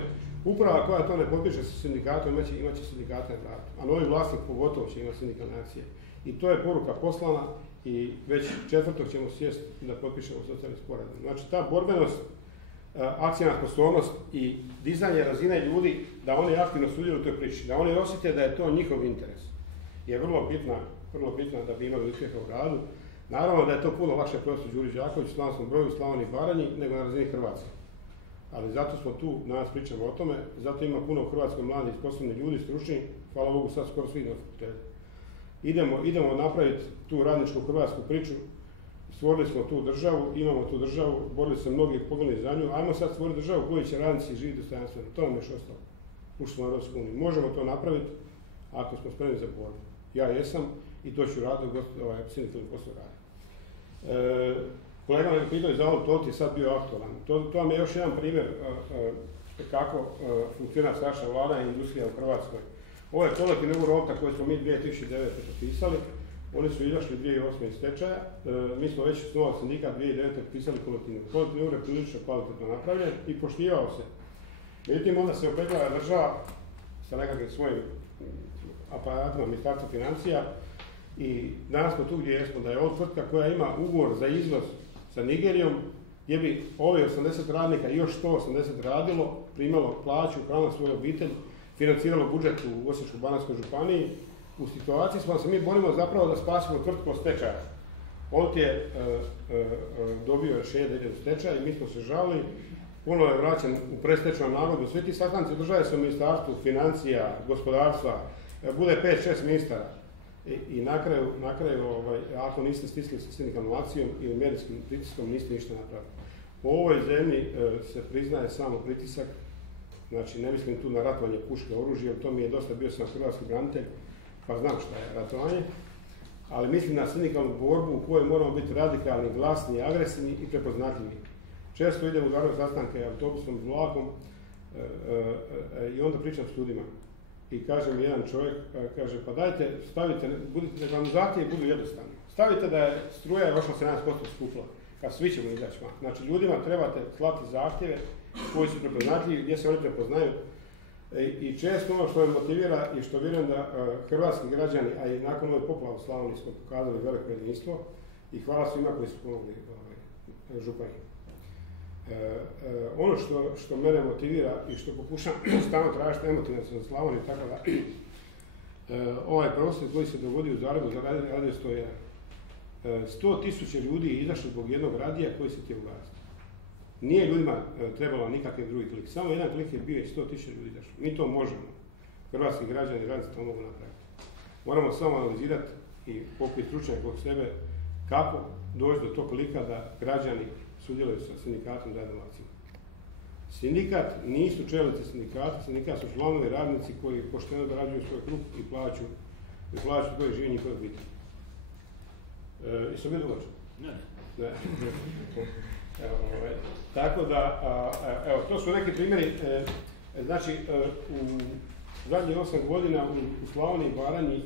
uprava koja to ne potpiše sa sindikatom imat će sindikate na vratu, a novi vlasnik pogotovo će imati sindikalne akcije. I to je poruka poslana i već 4. ćemo sjesti da potpišemo socijalni sporazum. Znači ta borbenost, akcijna sposobnost i dizanje razine ljudi da oni aktivno sudjeluju u toj priči, da oni osjete da je to njihov interes, je vrlo bitna da bi imali uspjeha u radu. Naravno da je to puno lakše profesor Đuri Đaković u Slavonskom Broju, Slavoniji i Baranji nego na razini Hrvatske. Ali zato smo tu, danas pričamo o tome, zato ima puno u Hrvatskoj mladih sposobnih ljudi, stručni, hvala Bogu sad skoro svi na fakultetu. Idemo napraviti tu radničku hrvatsku priču, stvorili smo tu državu, imamo tu državu, borili se mnogi pogledni za nju, ajmo sad stvoriti državu u kojoj će radnici živjeti dostojanstveno, to nam je još ostalo. Ušli smo u Europsku uniju, možemo to napraviti ako smo spremni za borbu. Ja jesam i to ću raditi, sindikalni posao radi. Kolega me pitao za Tolt je sad bio aktualan. To vam je još jedan primjer kako funkcionira naša vlada i industrija u Hrvatskoj. Ovo je kolektivni ugovor koji smo mi 2009. potpisali, oni su izašli 2008. iz stečaja, mi smo već osnovali sindikat 2009. potpisali kolektivni ugovor. Kolektivni ugovor je prilično kvalitetno napravljen i poštivao se. Međutim, onda se opetljava država sa nekakvim svojim aparatima Ministarstva financija i danas smo tu gdje jesmo, da je ovo tvrtka koja ima ugovor za izvoz sa Nigerijom, gdje bi ovi 80 radnika i još 180 radilo, primalo plaću, hranilo svoju obitelj, financiralo budžet u Osječko-baranjskoj županiji u situaciji smo da se mi borimo zapravo da spasimo tvrtku od stečaja. Olt je dobio rješenje da ide u stečaj i mi smo se žalili, ponovno je vraćen u predstečajnu nagodbu. Svi ti sastanci održaju se u ministarstvu financija, gospodarstva, bude 5-6 ministara. I na kraju ako niste stisli sa sindikalnom akcijom ili medijskim pritiskom, niste ništa napravili. U ovoj zemlji se priznaje samo pritisak, znači ne mislim tu na ratovanje puške, oružje, to mi je dosta, bio sam hrvatski branitelj, pa znam šta je ratovanje, ali mislim na sindikalnu borbu u kojoj moramo biti radikalni, glasni, agresivni i prepoznatljivi. Često idem u Zagreb sastanke autobusom, vlakom i onda pričam s ljudima. I kaže mi jedan čovjek, kaže, pa dajte, stavite, da vam zahtjevi budu jednostavni. Stavite da je struja došla 17% skupla, kad svi ćemo izaći van. Znači, ljudima trebate slati zahtjeve koji su prepoznatljivi, gdje se oni prepoznaju. I često ono što me motivira i što vjerujem da hrvatski građani, a i nakon ove poplave u Slavoniji smo pokazali veliko jedinstvo i hvala svima koji su pomogli županji. Ono što mene motivira i što pokušam stalno tražiti emotivno za Slavoniju, tako da ovaj prosvjed koji se dogodio u Zagrebu za radio 101. 100.000 ljudi je izašlo zbog jednog radija koji se htio ugasiti. Nije ljudima trebalo nikakve drugi klik, samo jedan klik je bio i 100.000 ljudi izašlo. Mi to možemo. Hrvatski građani i radnici to mogu napraviti. Moramo samo analizirati i popiti stručnjaka kod sebe kako doći do tog klika da građani sudjeluju sa sindikatom zajedno akcijom. Sindikat nisu čelnici sindikata, sindikat su članovi radnici koji pošteno zarađuju svoj kruh i plaću koji živi njihove obitelji. Jesam bio dovoljno? Ne. Tako da, evo, to su neki primjeri. Znači, u zadnjih 8 godina u Slavoniji i Baranji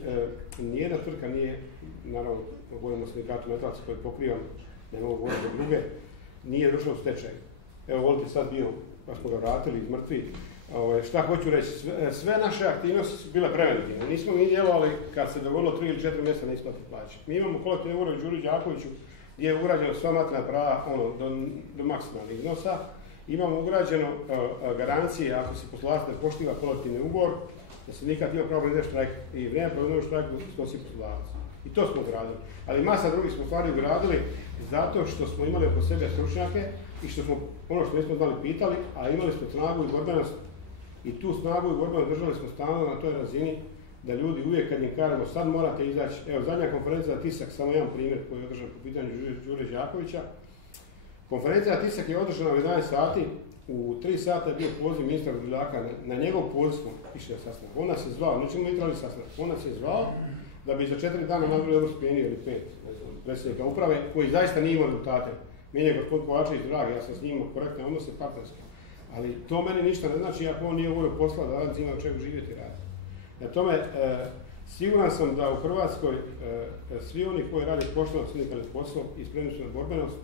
nijedna tvrtka nije, naravno, govorimo o sindikatu metalaca koji pokrivam, ne mogu govoriti o druge, nije došlo u stečaj. Evo, volite sad bio, pa smo ga vratili iz mrtvi. Šta hoću reći, sve naše aktivnosti su bile preventivne. Nismo mi djelovali kad se dogodilo 3 ili 4 mjeseca na isplati plaće. Mi imamo kolektivni ugovor u Đuri Đakoviću gdje je ugrađeno sva materijalna prava do maksimalnih iznosa. Imamo ugrađeno garancije ako se poslodavac ne poštiva kolektivni ugovor, da se nikad ima pravo na štrajk i vrijeme provedeno štrajku snosi poslodavac. I to smo ugradili. Ali masa drugih smo stvari ugradili zato što smo imali oko sebe stručnjake i što smo ono što nismo znali pitali, a imali smo snagu i borbenost. I tu snagu i borbenost držali smo stalno na toj razini da ljudi uvijek kad im kažemo sad morate izaći. Evo, zadnja konferencija za tisak, samo jedan primjer koji je održan po pitanju Đure Đakovića. Konferencija za tisak je održana u 11 sati, u 3 sata je bio poziv ministra Vrdoljaka, na njegov poziv smo išli na sastanak. On nas je zvao, nećemo mi trebali sastanak, on nas je zvao da bi za 4 dana napravili Evropsku uniju ili 5 predsjednika uprave, koji zaista nije imao rezultate. Meni je gospodin Kovačević drag, ja sam s njim korektne odnose partnerske. Ali to meni ništa ne znači ako on nije uvojio posla da radnici imaju čemu živjeti i raditi. Na tome, siguran sam da u Hrvatskoj svi oni koji rade pošteno sindikalni posao i spremni su na borbenost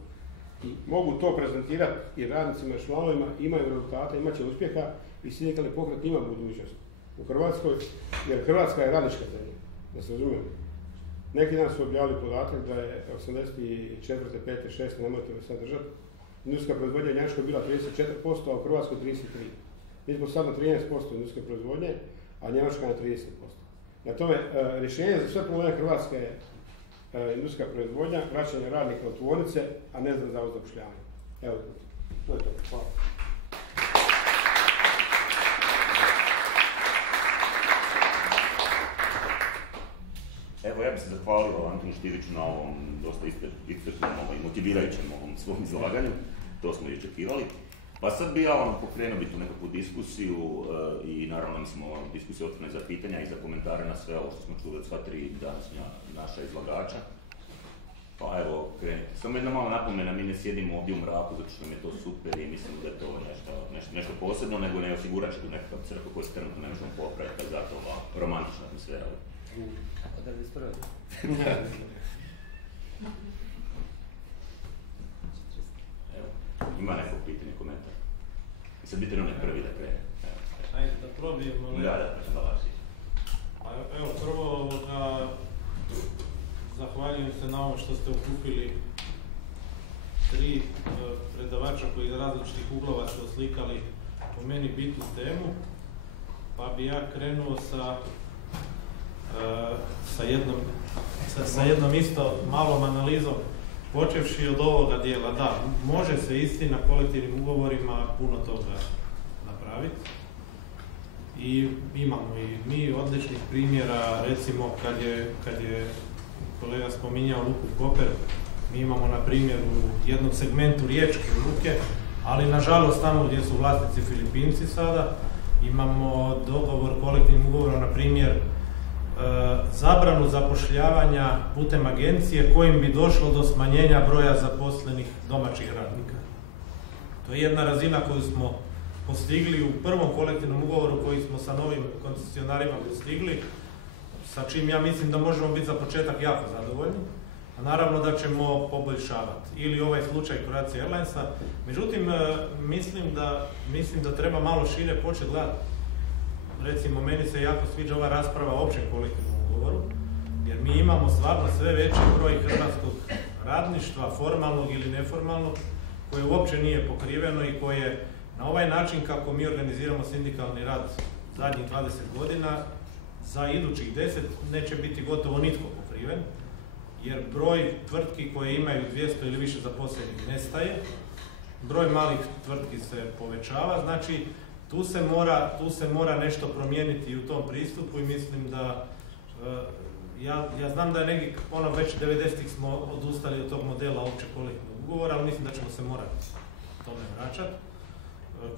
i mogu to prezentirati i radnicima i članovima, imaju rezultate, imat će uspjeha i sindikalni pokret ima budućnost u Hrvatskoj, jer Hrvatska je radnička zemlja, da se razumijemo. Neki dan su objavili podatak da je 84. 5. 6. nemojte me sad držati, industrijska proizvodnja u Njemačkoj bila 34%, a u Hrvatskoj 33%. Mi smo sad na 13% industrijske proizvodnje, a Njemačka na 30%. Na tome, rješenje za sve probleme Hrvatske je industrijska proizvodnja, vraćanje radnika u tvornice, a ne za zavod zapošljavanje. Evo, to je to. Hvala. Evo, ja bih se zahvalio Antonu Štiviću na ovom dosta iscrpnom i motivirajućem ovom svom izlaganju. To smo i očekivali. Pa sad bi ja pokrenuo tu nekakvu diskusiju i naravno mi smo diskusiju otvorene za pitanja i za komentare na sve ovo što smo čuli od sva 3 današnja naša izlagača. Pa evo, krenite. Samo jedna mala napomena, mi ne sjedimo ovdje u mraku zato što nam je to super i mislim da je to nešto posebno, nego ne osigurat će tu nekakav crkva koju se trenutno ne možemo popraviti, pa je zato ova romantična atmosfera. Kako da bi ispravili? Evo, ima neko pitanje, komentar? I sad biti onaj prvi da krene. Ajde, da probijemo. Da, vaši. Evo, prvo zahvaljujem se na ovo što ste okupili 3 predavača koji iz različitih uglova su oslikali po meni bitnu temu, pa bi ja krenuo sa sa jednom isto malom analizom, počevši od ovoga dijela. Da, može se istina kolektivnim ugovorima puno toga napraviti. I imamo i mi odličnih primjera, recimo kad je kolega spominjao Luku Koper, mi imamo na primjer u jednom segmentu riječke luke, ali nažalost tamo gdje su vlasnici Filipinci sada, imamo dogovor kolektivnim ugovorom, na primjer zabranu zapošljavanja putem agencije kojim bi došlo do smanjenja broja zaposlenih domaćih radnika. To je jedna razina koju smo postigli u prvom kolektivnom ugovoru koji smo sa novim koncesionarima postigli, sa čim ja mislim da možemo biti za početak jako zadovoljni, a naravno da ćemo poboljšavati. Ili ovaj slučaj Croatia Airlinesa. Međutim, mislim da treba malo šire početi gledati. Recimo, meni se jako sviđa ova rasprava o općem kolektivnom ugovoru, jer mi imamo stvarno sve veći broj hrvatskog radništva, formalnog ili neformalnog, koje uopće nije pokriveno i koje na ovaj način kako mi organiziramo sindikalni rad zadnjih 20 godina, za idućih 10 neće biti gotovo nitko pokriven, jer broj tvrtki koje imaju 200 ili više zaposlenih nestaje, broj malih tvrtki se povećava, znači tu se mora nešto promijeniti u tom pristupu i mislim da, ja znam da je negdje, već 90-ih smo odustali od tog modela općeg kolektivnog ugovora, ali mislim da ćemo se morati tome vraćati.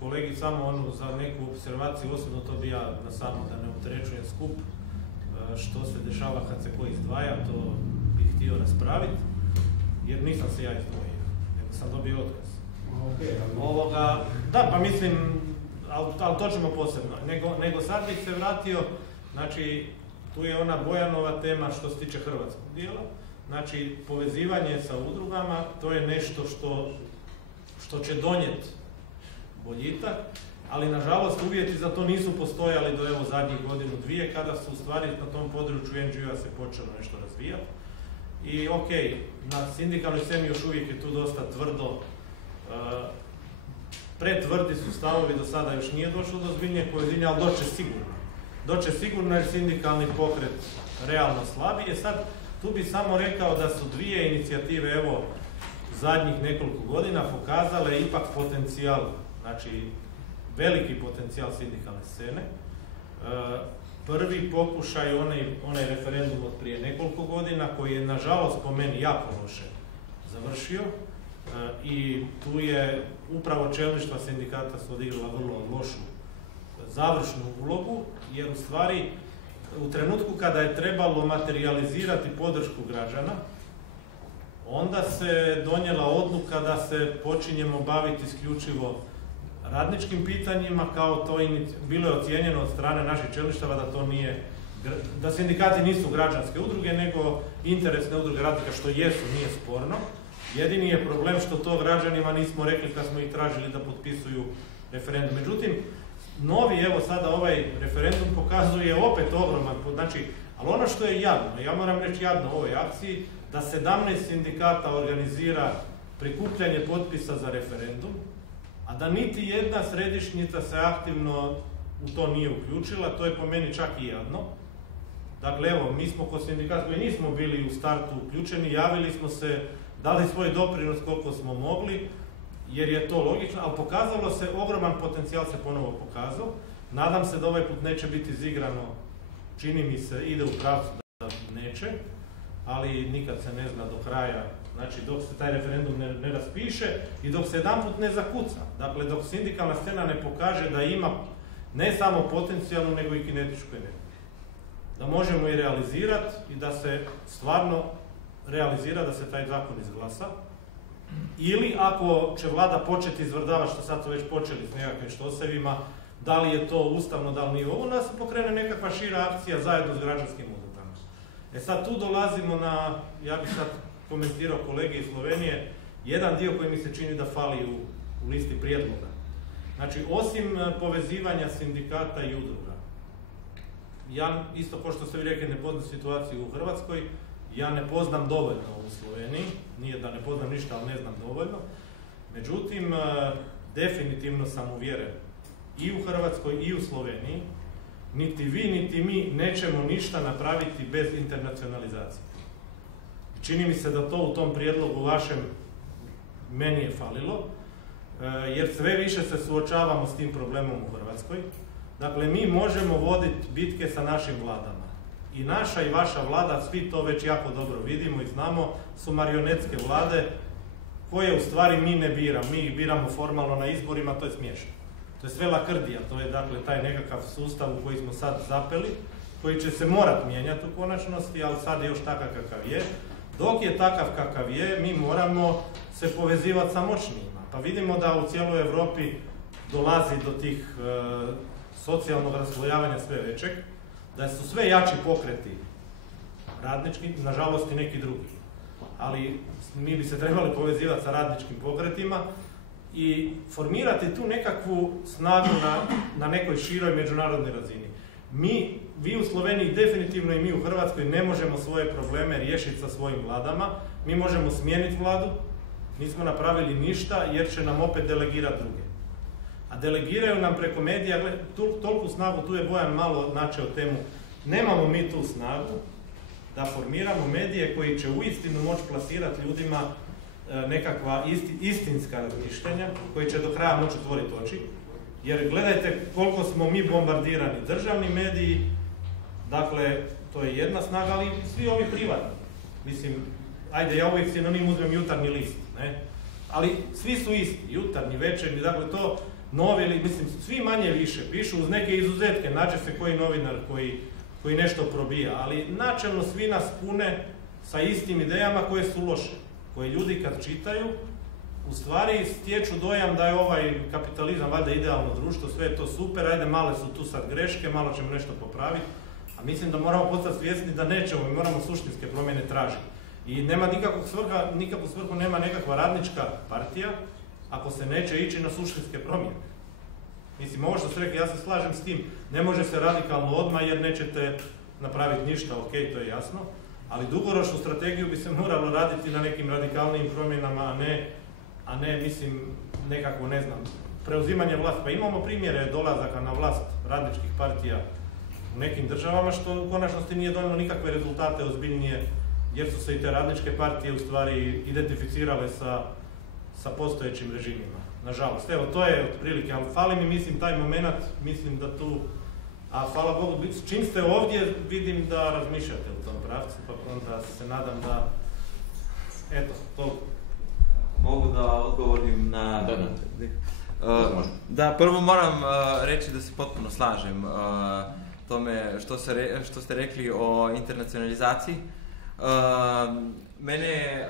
Kolegi samo za neku observaciju, osobno to bi ja na samo da ne opterećujem skup, što se dešava kad se koji izdvaja, to bih htio raspraviti, jer nisam se ja izdvojio, nego sam dobio otkaz. Da, pa mislim, ali to ćemo posebno. Nego sad bih se vratio, znači, tu je ona Bojanova tema što se tiče hrvatskog dijela, znači, povezivanje sa udrugama, to je nešto što će donijeti boljitak, ali nažalost uvjeti za to nisu postojali do evo zadnjih godinu, dvije, kada su u stvari na tom području NGO-a se počelo nešto razvijati. I ok, na sindikalnoj sceni još uvijek je tu dosta tvrdo, pretvrdi su stavovi, do sada još nije došlo do zbiljnjeg pojedinja, ali doće sigurno. Doće sigurno jer sindikalni pokret realno slabi. Sad, tu bih samo rekao da su dvije inicijative, evo, zadnjih nekoliko godina pokazale ipak potencijal, znači veliki potencijal sindikalne scene. Prvi pokušaj, onaj referendum od prije nekoliko godina, koji je nažalost po meni jako loše završio i tu je upravo čelništva sindikata su odigrala vrlo lošu završnu ulogu, jer u stvari u trenutku kada je trebalo materijalizirati podršku građana, onda se donijela odluka da se počinjemo baviti isključivo radničkim pitanjima, kao to bilo je ocijenjeno od strane naših čelništava da to nije, da sindikati nisu građanske udruge, nego interesne udruge radnika, što jesu, nije sporno. Jedini je problem što to građanima nismo rekli kad smo ih tražili da potpisuju referendum. Međutim, novi, evo sada ovaj referendum pokazuje opet ogroman, znači, ali ono što je jadno, ja moram reći jadno u ovoj akciji, da 17 sindikata organizira prikupljanje potpisa za referendum, a da niti jedna središnjica se aktivno u to nije uključila, to je po meni čak i jadno. Dakle, evo, mi smo kod sindikata koji nismo bili u startu uključeni, javili smo se, dali svoj doprinos koliko smo mogli, jer je to logično, ali pokazalo se, ogroman potencijal se ponovo pokazao. Nadam se da ovaj put neće biti izigrano, čini mi se, ide u pravcu da neće, ali nikad se ne zna do kraja, znači dok se taj referendum ne raspiše i dok se jedanput ne zakuca. Dakle, dok sindikalna scena ne pokaže da ima ne samo potencijalnu, nego i kinetičku energiju. Da možemo i realizirati i da se stvarno realizira, da se taj zakon izglasa. Ili ako će vlada početi izvrdavati, što sad su već počeli s nekakvim štosevima, da li je to ustavno, da li nije ovo, da se pokrene nekakva šira akcija zajedno s građanskim udrugama. Sad tu dolazimo na, ja bih sad komentirao kolege iz Slovenije, jedan dio koji mi se čini da fali u listi prijedloga. Znači, osim povezivanja sindikata i udruga, ja isto ko što ste vi rekli ne poznam situaciju u Hrvatskoj, ja ne poznam dovoljno u Sloveniji, nije da ne poznam ništa, ali ne znam dovoljno. Međutim, definitivno sam uvjeren i u Hrvatskoj i u Sloveniji niti vi, niti mi nećemo ništa napraviti bez internacionalizacije. Čini mi se da to u tom prijedlogu vašem meni je falilo, jer sve više se suočavamo s tim problemom u Hrvatskoj. Dakle, mi možemo voditi bitke sa našim vladama. I naša i vaša vlada, svi to već jako dobro vidimo i znamo, su marionetske vlade koje u stvari mi ne biramo. Mi ih biramo formalno na izborima, to je smiješno. To je sve lakrdija, to je dakle taj nekakav sustav u koji smo sad zapeli, koji će se morati mijenjati u konačnosti, ali sad je još takav kakav je. Dok je takav kakav je, mi moramo se povezivati sa moćnijima. Pa vidimo da u cijeloj Europi dolazi do tih socijalnog raslojavanja sve većeg, da su sve jači pokreti radnički, nažalost i neki drugi. Ali mi bi se trebali povezivati sa radničkim pokretima i formirati tu nekakvu snagu na nekoj široj međunarodnoj razini. Vi u Sloveniji definitivno i mi u Hrvatskoj ne možemo svoje probleme riješiti sa svojim vladama. Mi možemo smijeniti vladu, nismo napravili ništa jer će nam opet delegirati druge. A delegiraju nam preko medija, toliku snagu, tu je Bojan malo načeo temu, nemamo mi tu snagu da formiramo medije koji će uistinu moći plasirati ljudima nekakva istinska razmišljanja, koji će do kraja moći otvoriti oči. Jer gledajte koliko smo mi bombardirani, državni mediji, dakle, to je jedna snaga, ali svi ovi privatni. Mislim, ajde, ja uvijek sinonim uzmem Jutarnji list, ne? Ali svi su isti, Jutarnji, Večernji, dakle to novili, mislim, svi manje više pišu uz neke izuzetke, nađe se koji novinar koji nešto probija, ali načelno svi nas pune sa istim idejama koje su loše, koje ljudi kad čitaju, u stvari stječu dojam da je ovaj kapitalizam valjda idealno društvo, sve je to super, ajde male su tu sad greške, malo ćemo nešto popraviti, a mislim da moramo postati svjesni da nećemo i moramo suštinske promjene tražiti. I nema nikakvu svrhu nema nekakva radnička partija ako se neće ići na suštinske promjene. Mislim, ovo što ste rekli, ja se slažem s tim, ne može se radikalno odmah jer nećete napraviti ništa, ok, to je jasno, ali dugoročnu strategiju bi se moralo raditi na nekim radikalnijim promjenama, a ne, mislim, nekako, ne znam, preuzimanje vlasti. Pa imamo primjere dolazaka na vlast radničkih partija u nekim državama, što u konačnosti nije donijelo nikakve rezultate ozbiljnije, jer su se i te radničke partije u stvari identificirale sa postojećim režimima. Nažalost, evo, to je otprilike, ali fali mi, mislim, taj moment, mislim da tu, a hvala Bogu, čim ste ovdje, vidim da razmišljate u tom pravcu, pa onda se nadam da, eto, to. Mogu da odgovorim na... Da, prvo moram reći da se potpuno slažem tome što ste rekli o internacionalizaciji. Mene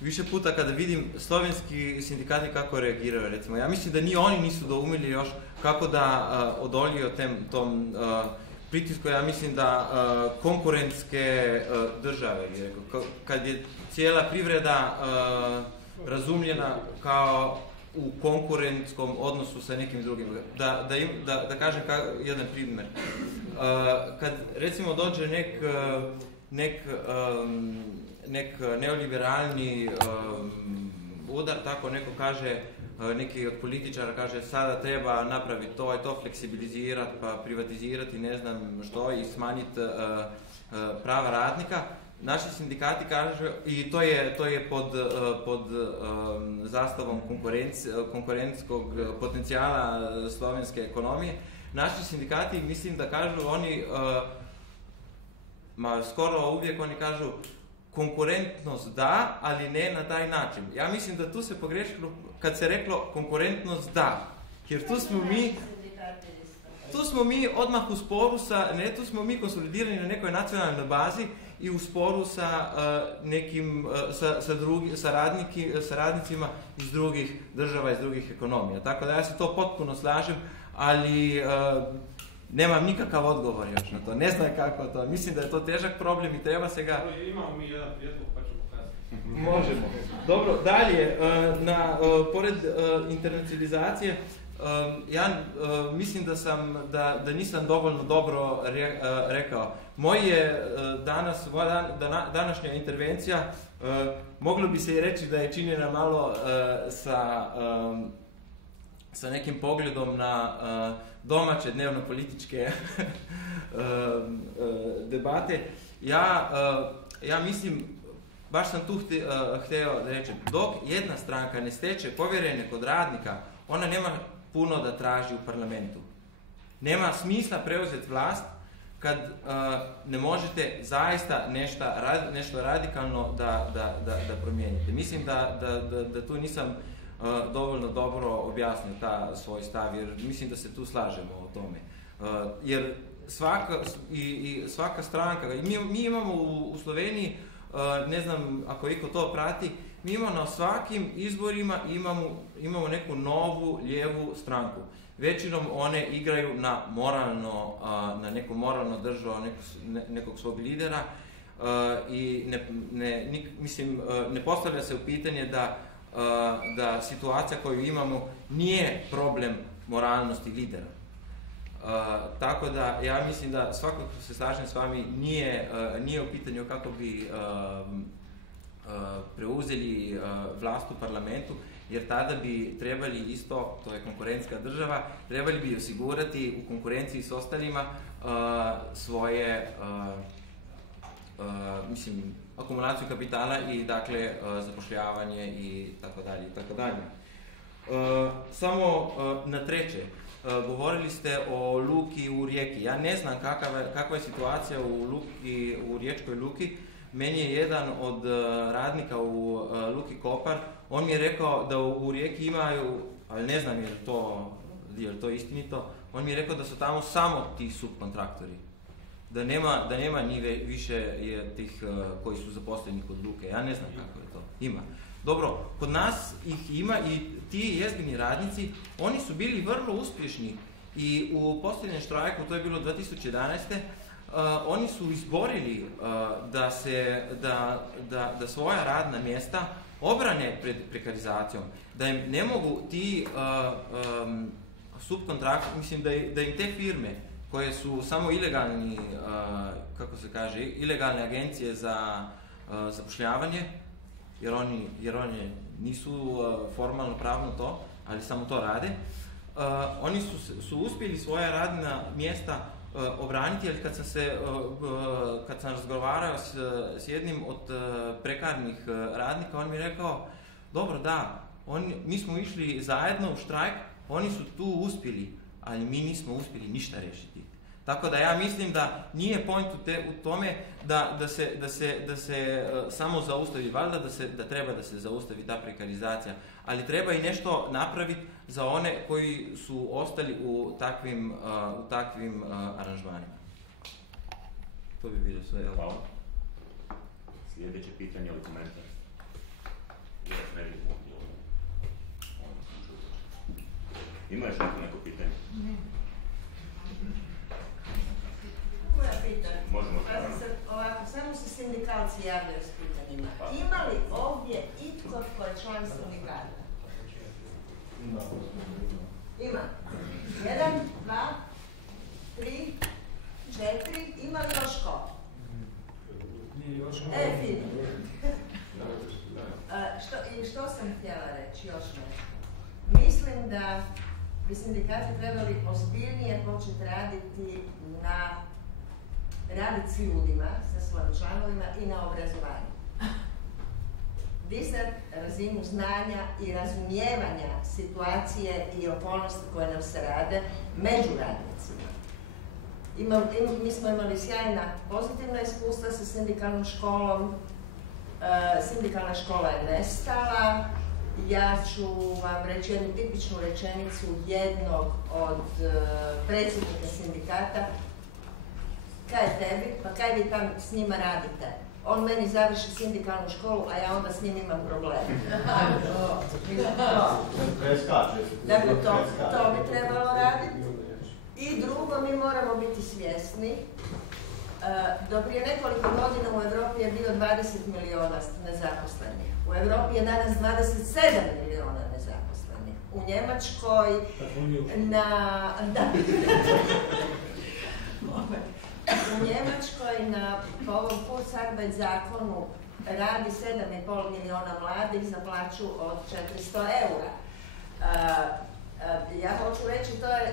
više puta kada vidim slovenski sindikati kako reagiraju, recimo, ja mislim da ni oni nisu doumili još kako da odoliju tom pritisku. Ja mislim da konkurentske države, kad je cijela privreda razumljena kao u konkurentskom odnosu sa nekim drugim. Da kažem jedan primjer. Kad recimo dođe nek neoliberalni udar, tako neko kaže, neki od političara kaže sada treba napraviti to i to, fleksibilizirati pa privatizirati ne znam što i smanjiti prava radnika. Naši sindikati kažu, i to je pod zastavom konkurentskog potencijala slovenske ekonomije, naši sindikati mislim da kažu oni, skoro uvijek oni kažu konkurentnost da, ali ne na taj način. Ja mislim da tu se pogrešilo kad se reklo konkurentnost da, jer tu smo mi odmah u sporu tu smo mi konsolidirani na nekoj nacionalnoj bazi i u sporu sa radnicima iz drugih država, iz drugih ekonomija. Tako da ja se to potpuno slažem, ali nemam nikakav odgovor još na to. Ne znam kako to. Mislim da je to težak problem i treba se ga... Imamo mi jedan prijedlog pa ćemo kasnije. Možemo. Dobro, dalje, pored internacionalizacije, ja mislim da nisam dovoljno dobro rekao. Moja današnja intervencija, moglo bi se i reći da je činjena malo sa nekim pogledom na domaće dnevno-političke debate. Ja mislim, baš sam tu htio da rečem, dok jedna stranka ne steče povjerenje kod radnika, ona nema puno da traži u parlamentu. Nema smisla preuzeti vlast kad ne možete zaista nešto radikalno da promijenite. Mislim da tu nisam dovoljno dobro objasnio ta svoj stav, jer mislim da se tu slažemo o tome. Jer svaka stranka, mi imamo u Sloveniji, ne znam ako iko to prati, mi imamo na svakim izborima imamo neku novu lijevu stranku. Većinom one igraju na neku moralno državu, nekog svog lidera i ne postavlja se u pitanje da situacija koju imamo nije problem moralnosti lidera. Tako da ja mislim da svakako se slažem s vami, nije u pitanju kako bi preuzeli vlast u parlamentu, jer tada bi trebali isto, to je konkurentska država, trebali bi osigurati u konkurenciji s ostalima svoje akumulaciju kapitala i dakle zapošljavanje i tako dalje i tako dalje. Samo na treće, govorili ste o luki u Rijeki. Ja ne znam kakva je situacija u Riječkoj luki. Meni je jedan od radnika u luki Kopar, on mi je rekao da u Rijeki imaju, ali ne znam je li to istinito, on mi je rekao da su tamo samo ti subkontraktori. Da nema ni više tih koji su zaposleni kod luke. Ja ne znam kako je to. Ima. Dobro, kod nas ih ima i ti jezbini radnici, oni su bili vrlo uspješni i u posljednjem štrajku, to je bilo 2011. Oni su izborili da svoja radna mjesta obrane pred prekarizacijom, da im ne mogu ti subkontrakti, mislim da im te firme koje su samo ilegalni, ilegalne agencije za zapošljavanje, jer oni nisu formalno pravno to, ali samo to rade, oni su uspjeli svoja radna mjesta obraniti, jer kad sam razgovarao s jednim od prekarnih radnika, on mi je rekao, dobro da, mi smo išli zajedno u štrajk, oni su tu uspjeli, ali mi nismo uspjeli ništa riješiti. Tako da ja mislim da nije point u tome da se samo zaustavi, valjda da treba da se zaustavi ta prekarizacija, ali treba i nešto napraviti za one koji su ostali u takvim aranžmanima. To bi bilo sve. Hvala. Sljedeće pitanje ili komentar? Ima još neko pitanje? Ne. Moja pitanje. Ovako, samo se sindikalci javljaju s pitanjima. Ima li ovdje itko tko je član sindikata? Ima. 1, 2, 3, 4, ima li još ko? Fino. Što sam htjela reći još nešto? Mislim da bi sindikati trebali ozbiljnije početi raditi raditi s ljudima, sa svojim članovima i na obrazovanju. Dizati razinu znanja i razumijevanja situacije i okolnosti koje nam se rade među radnicima. Mi smo imali sjajna pozitivna iskustva sa sindikalnom školom. Sindikalna škola je nestala. Ja ću vam reći jednu tipičnu rečenicu jednog od predsjednika sindikata. Kaj je tebi? Pa kaj vi tam s njima radite? On meni završi sindikalnu školu, a ja onda s njim imam problem. Dakle, to bi trebalo raditi. I drugo, mi moramo biti svjesni. Do prije nekoliko godina u Europi je bilo 20 miliona nezaposlenih. U Europi je danas 27 miliona nezaposlenih. U Njemačkoj U Njemačkoj po ovom Kurzarbeit zakonu radi 7,5 miliona mladih za plaću od 400 eura. Ja hoću reći, to je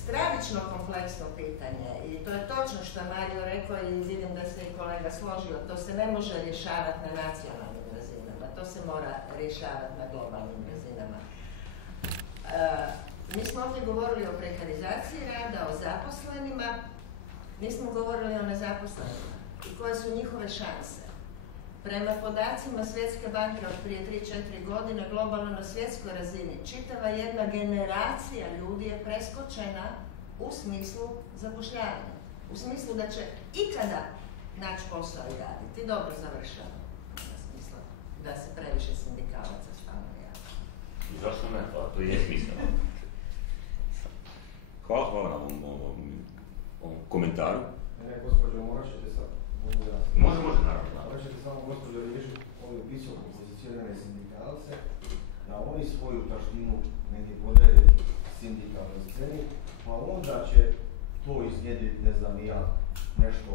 stravično kompleksno pitanje i to je točno što je Mario rekao i vidim da se i kolega složio, to se ne može rješavati na nacionalnim razinama, to se mora rješavati na globalnim razinama. Mi smo ovdje govorili o prekarizaciji rada, o zaposlenima, nismo govorili o nezaposlenima i koje su njihove šanse. Prema podacima Svjetske banke od prije 3-4 godine, globalno na svjetskoj razini, čitava jedna generacija ljudi je preskočena u smislu zapošljavanja. U smislu da će ikada naći posao i raditi. Dobro završava. Na smislu da se previše sindikalaca stalno javlja. I zašto ne? Pa to je smisleno. Hvala na ovom komentaru. Ne, gospođo, morat ćete sad. Može, naravno. Morat ćete samo, gospođo, riješiti ove visoko pozicionirane sindikalce, da oni svoju taštinu negdje podrede sindikalnoj sceni, pa onda će to iznjedriti, ne znam ja, nešto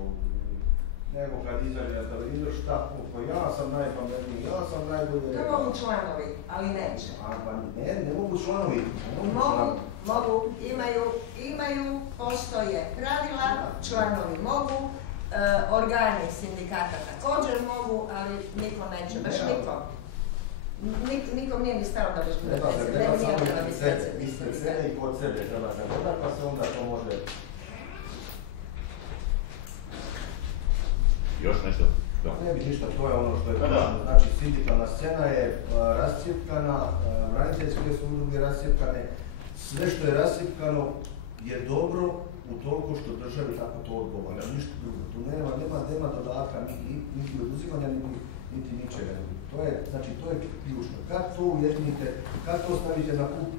nego kad izađe na televizor, šta, pa ja sam najpametniji, ja sam najbolji. To mogu članovi, ali neće. Pa ne mogu članovi. Mogu, imaju, postoje pravila, članovi mogu, organi sindikata također mogu, ali niko neće, baš niko. Nikom nije ni stalo da baš bude predsjednik. Ispred sebe i kod sebe treba se dodat, pa se onda to može... Još nešto? Ne bi ništa, to je ono što je važno. Znači, sindikalna scena je rascjepkana, braniteljske su udruge rascjepkane, sve što je rascjepkano je dobro u toliko što državi tako to odgovara, ništa drugo. Tu nema dodatka, niti oduzimanja, niti ničega. To je ključno. Kad to ujedinite, kad to stavite na kup,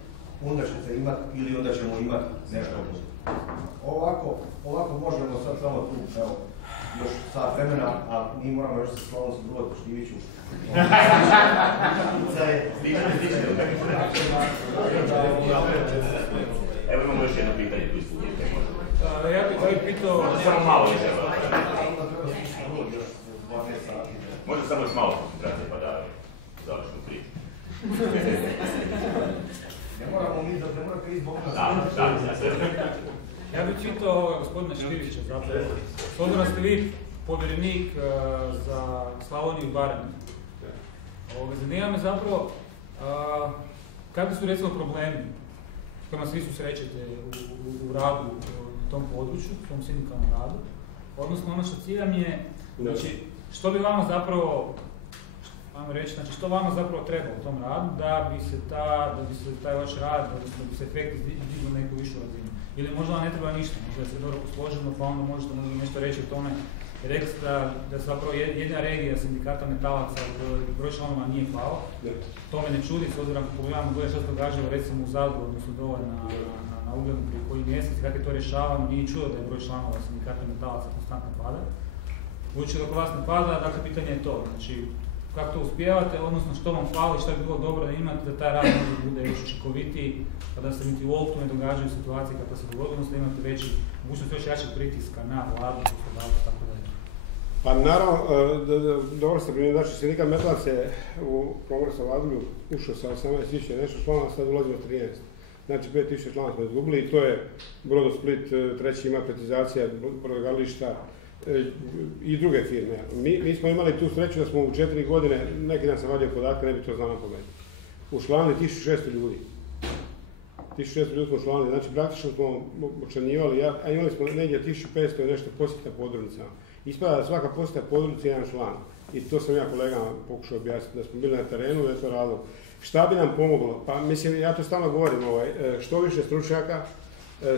onda ćete imati ili onda ćemo imati nešto. Ovako možemo sad samo tu, evo, još sat vremena, a mi moramo još se Slavonski Brod po Štiviću. Evo imamo još jedno pitanje tu ispod njega. Ja bih pitao... Samo malo više. Može samo još malo koncentracije pa da završimo priču. Ne moramo mi da ne moramo kriz Bog nas. Ja bih pitao gospodina Štivića zapravo. S obzirom ste vi povjerenik za Slavoniju i Baranju. Zanima me zapravo kakvi su recimo problemi s kojima se vi susrećete u radu na tom području, u tom sindikalnom radu. Odnosno ono što ciljam je, znači, što bi vama zapravo, ajmo reći, znači što vama zapravo treba u tom radu da bi se taj vaš rad, odnosno da bi se efekti digli na neku višu razinu. Ili možda vam ne treba ništa, možda se dobro posloženo, pa onda možete nešto reći o tome. Rekli ste da zapravo jedna regija sindikata metalaca broj članova nije pao. To me ne čudi, s obzirom ako pogledamo gdje što se događalo recimo u Zadru, odnosno dole na Ugljanu prije koji mjesec, kako je to rješavano, nije čudo da je broj članova sindikata metalaca konstantno pada. Budući da oko vas ne pada, dakle pitanje je to, znači kako to uspijevate, odnosno što vam fali, što bi bilo dobro da imate da taj rad može bude još učinkovitiji, pa da se niti u Oltu ne događaju situacije kako se dogodilo, odnosno da imate veći, mogućnost još jačeg pritiska na vladu, poslodavcu, tako da je. Pa naravno, dobro ste primili, znači sindikat metalaca je u Pomorskom razdoblju ušao sa 18.000 nešto članova, sad ulazimo 13. Znači 5.000 članova smo izgubili i to je Brodosplit, treći ima privatizacija brodogradilišta i druge firme. Mi smo imali tu sreću da smo u 4 godine, neki dan sam vadio podatke, ne bi to znao na pamet, učlanili 1600 ljudi. 1600 ljudi smo učlanili, znači praktično smo učlanjivali, a imali smo negdje 1500 i nešto posjeta podružnicama. Ispada da svaka posjeta podružnica je jedan član. I to sam ja kolegama pokušao objasniti, da smo bili na terenu, da je to razlog. Šta bi nam pomoglo? Pa mislim, ja to stalno govorim, što više stručnjaka,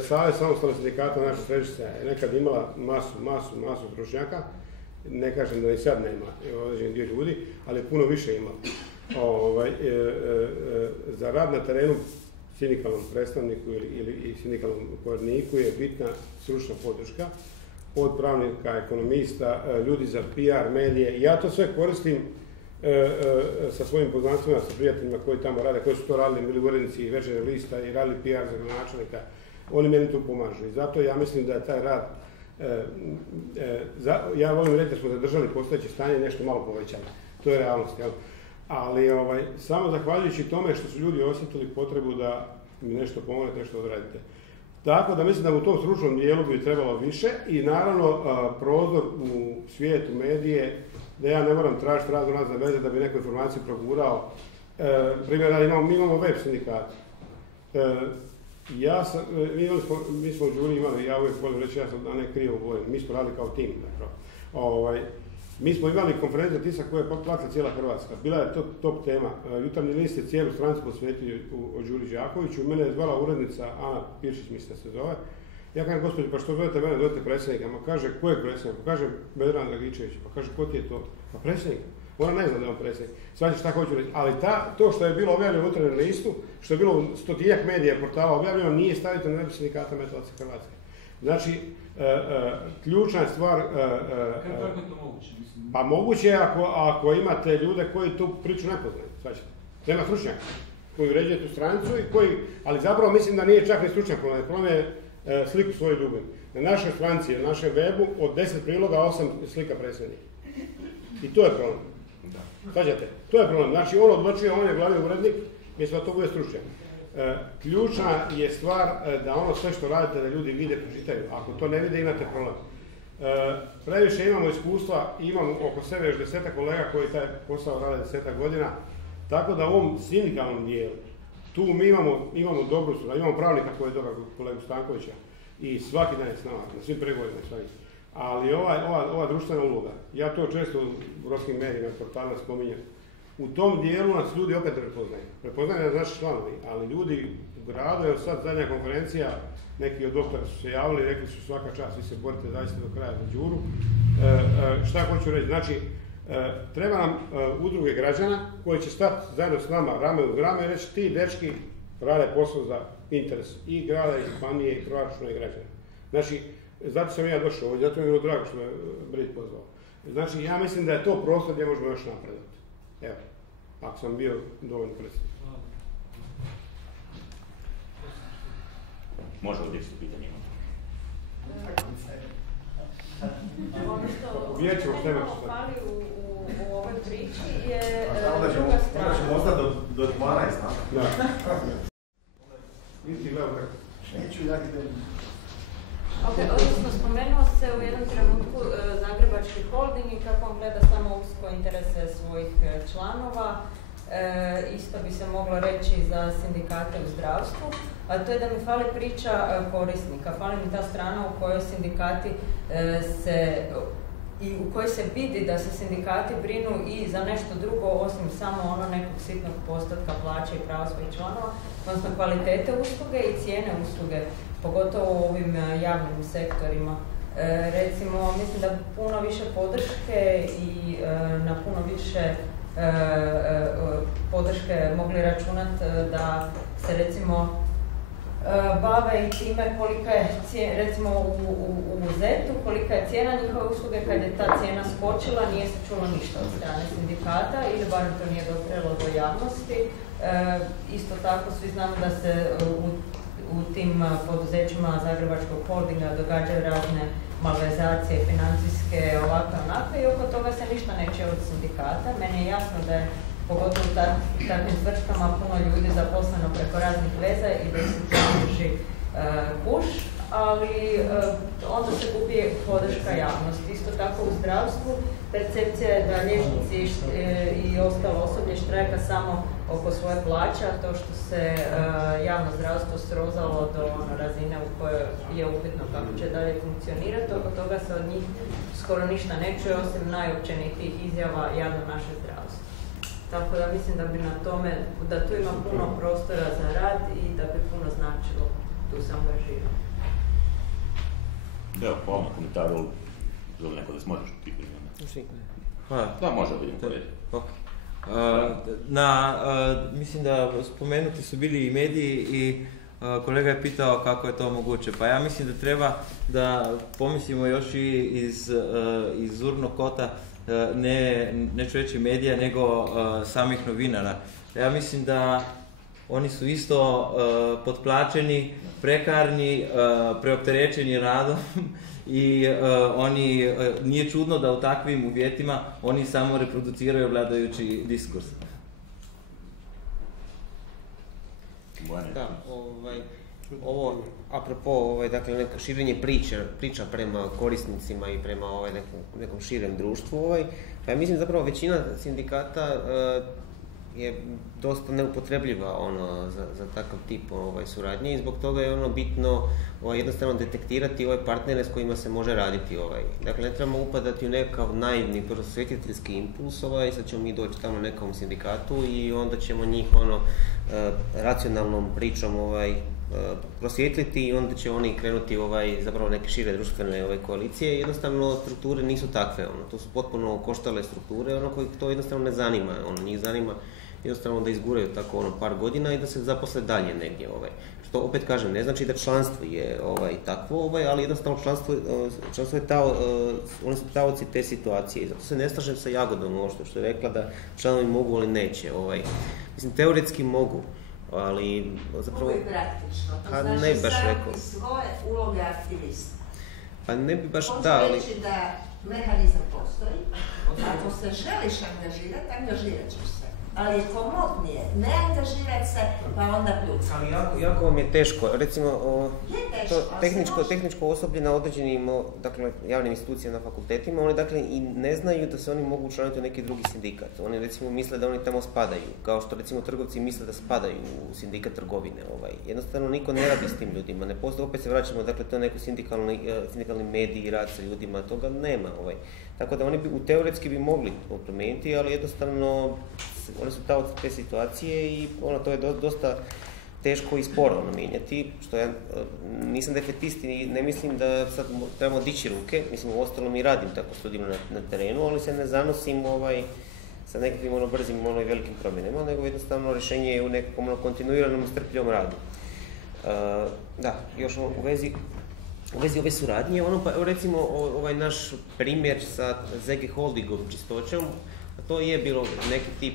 Savez samostalnih sindikata naša središta je nekad imala masu stručnjaka, ne kažem da i sad nema određen dio ljudi, ali puno više ima. Za rad na terenu sindikalnom predstavniku ili sindikalnom koordiniku je bitna stručna podrška od pravnika, ekonomista, ljudi za PR, medije. Ja to sve koristim sa svojim poznancima, sa prijateljima koji tamo rade, koji su to radili, bili urednici Večernjeg lista i radili PR za gradonačelnika. Oni meni tu pomažu i zato ja mislim da je taj rad, ja volim reći da smo zadržali postojeće stanje i nešto malo povećali. To je realnost, jel? Ali samo zahvaljujući tome što su ljudi osjetili potrebu da mi nešto pomognete, nešto odradite. Tako da mislim da u tom stručnom dijelu bi trebalo više i naravno prozor u svijetu medije, da ja ne moram tražiti razne veze da bi neku informaciju progurao. Primjer, mi imamo web sindikat. Mi smo u Đuri imali, ja uvijek volim reći, ja sam da ne krivo govorim, mi smo radili kao tim. Mi smo imali konferenciju tisak koja je platila cijela Hrvatska. Bila je to top tema. Jutarnji list je cijelu stranicu posvetio o Đuri Đakoviću. Mene je zvala urednica Ana Piršić, mislim da se zove. Ja kažem, gospođo, pa što zovete mene, zovete predsjednika? Ma kaže, ko je predsjednik? Pa kaže, Vedran Dragičević. Pa kaže, ko ti je to? Pa predsjednik. Ona ne zna da je on predsjednik. Svađe šta hoću reći. Ali to što je bilo objavljeno u Jutarnjem listu, što je bilo u 100-tijak medija portala objavljeno, nije stavito na web sindikata Metalaca Hrvatske. Znači, ključna je stvar... Kako je to moguće? Pa moguće je ako imate ljude koji tu priču ne poznaju, svačate. Nema stručnjaka koji uređuje tu stranicu i koji, ali zapravo mislim da nije čak ni stručnjak problem. Problem je sliku svoju ljubim. Na našoj stranici, na našem webu, od 10 priloga, 8 slika predsjednika. I to je problem. Svačate, to je problem. Znači on odlučuje, on je glavni urednik, mislim da to bude stručnjak. Ključna je stvar da ono sve što radite da ljudi vide, pročitaju. Ako to ne vide, imate problem. Previše imamo iskustva, imamo oko sebe još 10 kolega koji taj posao rade 10 godina, tako da u ovom sindikalnom dijelu, tu mi imamo dobru suradnju, imamo pravnika koji je dobar kolegu Stankovića i svaki dan je s nama, na svim pregovorima i svaki. Ali ova društvena uloga, ja to često u hrvatskim medijima i portalima spominjem, u tom dijelu nas ljudi opet prepoznaju nas naši članovi, ali ljudi u gradu, evo sad zadnja konferencija, neki od doktora su se javili, rekli su svaka čast, vi se borite zaista do kraja za Đuru. Šta hoću reći? Znači, treba nam udruge građana koji će stati zajedno s nama rame uz rame i reći ti dečki rade posao za interes i grada, i županije, i proračuna, i građana. Znači, zato sam ja došao ovdje, zato mi je bilo drago što me Brit pozvao. Znači, ja mislim da je to prostor gdje možemo još napredati. Evo, ako sam bio dovoljno predstavljen. Može ovdje isto pitanje imati. Ono što fali u ovoj priči je druga strana. Onda ćemo ostati do 12, da? Nisi gledao kako? Neću ja gledam. Odnosno, spomenuo se u jednom trenutku Zagrebački holding i kako on gleda samo usko interese svojih članova. Isto bi se moglo reći za sindikate u zdravstvu, a to je da mi fali priča korisnika, fali mi ta strana u kojoj sindikati i u kojoj se vidi da se sindikati brinu i za nešto drugo osim samo ono nekog sitnog postotka plaće i prava svojih članova, odnosno kvalitete usluge i cijene usluge, pogotovo u ovim javnim sektorima. Recimo, mislim da puno više podrške i na puno više podrške mogli računati da se recimo bave i time kolika je cijena, recimo u ZET-u, kolika je cijena njihove usluge, kad je ta cijena skočila, nije se čulo ništa od strane sindikata ili barem to nije doprelo do javnosti. Isto tako svi znamo da se u tim poduzećima Zagrebačkog holdinga događaju razne malverzacije, financijske, ovakve, onakve i oko toga se ništa ne čuje od sindikata. Meni je jasno da je pogotovo u takvim tvrtkama puno ljudi zaposleno preko raznih veza i da se to drži kuš, ali onda se gubi podrška javnosti. Isto tako u zdravstvu percepcija je da liječnici i ostalo osoblje štrajka samo oko svoje plaće, a to što se javno zdravstvo srozalo do razine u kojoj je upitno kako će dalje funkcionirati, oko toga se od njih skoro ništa ne čuje, osim najopćenitijih izjava javno naše zdravstvo. Tako da mislim da bi na tome, da tu ima puno prostora za rad i da bi puno značilo tu se angažirati. Da, hvala na komentaru. Želi neko da smotriš pitanje? Hvala. Da, može vidim koji je. Mislim da spomenuti su bili i mediji i kolega je pitao kako je to moguće. Pa ja mislim da treba da pomislimo još i iz urnog kota, neću reći medija, nego samih novinara. Ja mislim da oni su isto potplaćeni, prekarni, preopterećeni radom i nije čudno da u takvim uvjetima oni samo reproduciraju vladajući diskurs. Da, ovo, apropo, dakle, neko širenje priča prema korisnicima i prema nekom širem društvu, pa ja mislim zapravo većina sindikata je dosta neupotrebljiva za takav tip suradnje i zbog toga je bitno jednostavno detektirati partnere s kojima se može raditi. Dakle, ne trebamo upadati u nekakav naivni prosvjetiteljski impuls, sad ćemo mi doći tamo nekom sindikatu i onda ćemo njih racionalnom pričom prosvjetliti i onda će oni krenuti zapravo neke šire društvene koalicije. Jednostavno strukture nisu takve, to su potpuno koštale strukture, koji to jednostavno ne zanima, njih zanima jednostavno da izguraju tako par godina i da se zaposle dalje negdje. Što opet kažem, ne znači da članstvo je takvo, ali jednostavno članstvo je oni su taoci te situacije i zato se ne slažem sa Jagodom, što je rekla da članovi mogu, ali neće. Mislim, teoretski mogu, ali zapravo... Ovo je praktično, to znači ne bi baš rekao. Svoje uloge aktivista. Pa ne bi baš, da, ali... Hoću reći da mehanizam postoji, ako se želiš angažirati, angažirat ćeš se. Ali je komodnije ne angažirati se, pa onda pljucati. Ali jako vam je teško, recimo, tehničko osoblje na određenim javnim institucijama na fakultetima, oni i ne znaju da se oni mogu učlaniti u neki drugi sindikat. Oni recimo misle da oni tamo spadaju, kao što recimo trgovci misle da spadaju u sindikat trgovine. Jednostavno niko ne radi s tim ljudima, ne postoji, opet se vraćamo, to je neko sindikalni medij, rad sa ljudima, toga nema. Tako da oni teoretski bi mogli to promijeniti, ali jednostavno oni su taoci te situacije i to je dosta teško i sporo mijenjati, što ja nisam defetist i ne mislim da sad trebamo dići ruke, mislim u ostalom i radim tako s ljudima na terenu, ali se ne zanosim sa nekakvim brzim i velikim promjenama, nego jednostavno rješenje je u nekom kontinuiranom i strpljivom radu. Da, još u vezi ove suradnje, recimo ovaj naš primjer sa ZG Holdingom čistoćom, to je bilo neki tip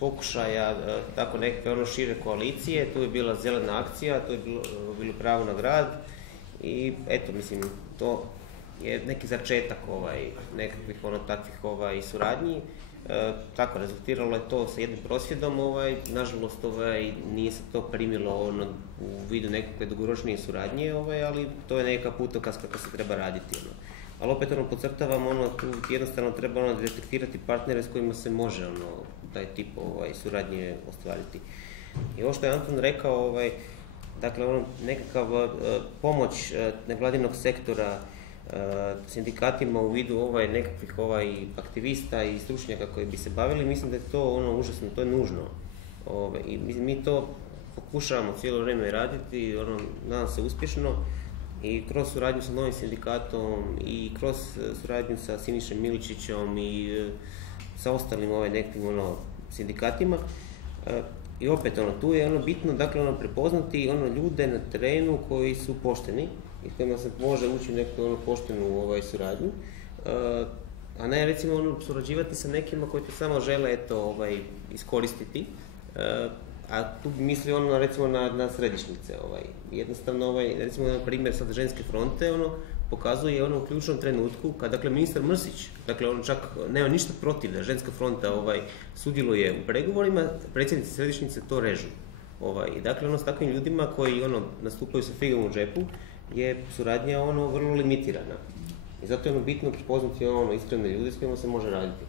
pokušaja tako neke šire koalicije, tu je bila zelena akcija, tu je bilo pravo na grad i eto, mislim, to je neki začetak nekakvih takvih suradnji. Tako, rezultiralo je to sa jednim prosvjedom, nažalost nije se to primilo u vidu nekakve dugoročnije suradnje, ali to je neka putokaz kako se treba raditi. Ali opet podcrtavam, tu jednostavno treba detektirati partnere s kojima se može taj tip suradnje ostvariti. I ovo što je Anton rekao, dakle nekakav pomoć nevladinog sektora sindikatima u vidu nekakvih aktivista i stručnjaka koji bi se bavili, mislim da je to užasno, to je nužno. I mi to pokušavamo cijelo vrijeme raditi, nadam se uspješno, i kroz suradnju sa novim sindikatom i kroz suradnju sa Sinišem Miličićem i sa ostalim nekakvim sindikatima. I opet tu je bitno, dakle prepoznati ljude na terenu koji su pošteni i s kojima se može ući u neku poštenu suradnju, a ne recimo surađivati sa nekima koji te samo žele iskoristiti, a tu bi mislio recimo na središnjice. Jednostavno, recimo na primjer sad Ženske fronte pokazuje u ključnom trenutku kad dakle ministar Mrsić, dakle on čak nema ništa protiv da Ženska fronta sudjeluje u pregovorima, predsjednici središnjice to režu. I dakle s takvim ljudima koji nastupaju sa figom u džepu je suradnja vrlo limitirana. I zato je bitno prepoznati iskrene ljude s kojima se može raditi.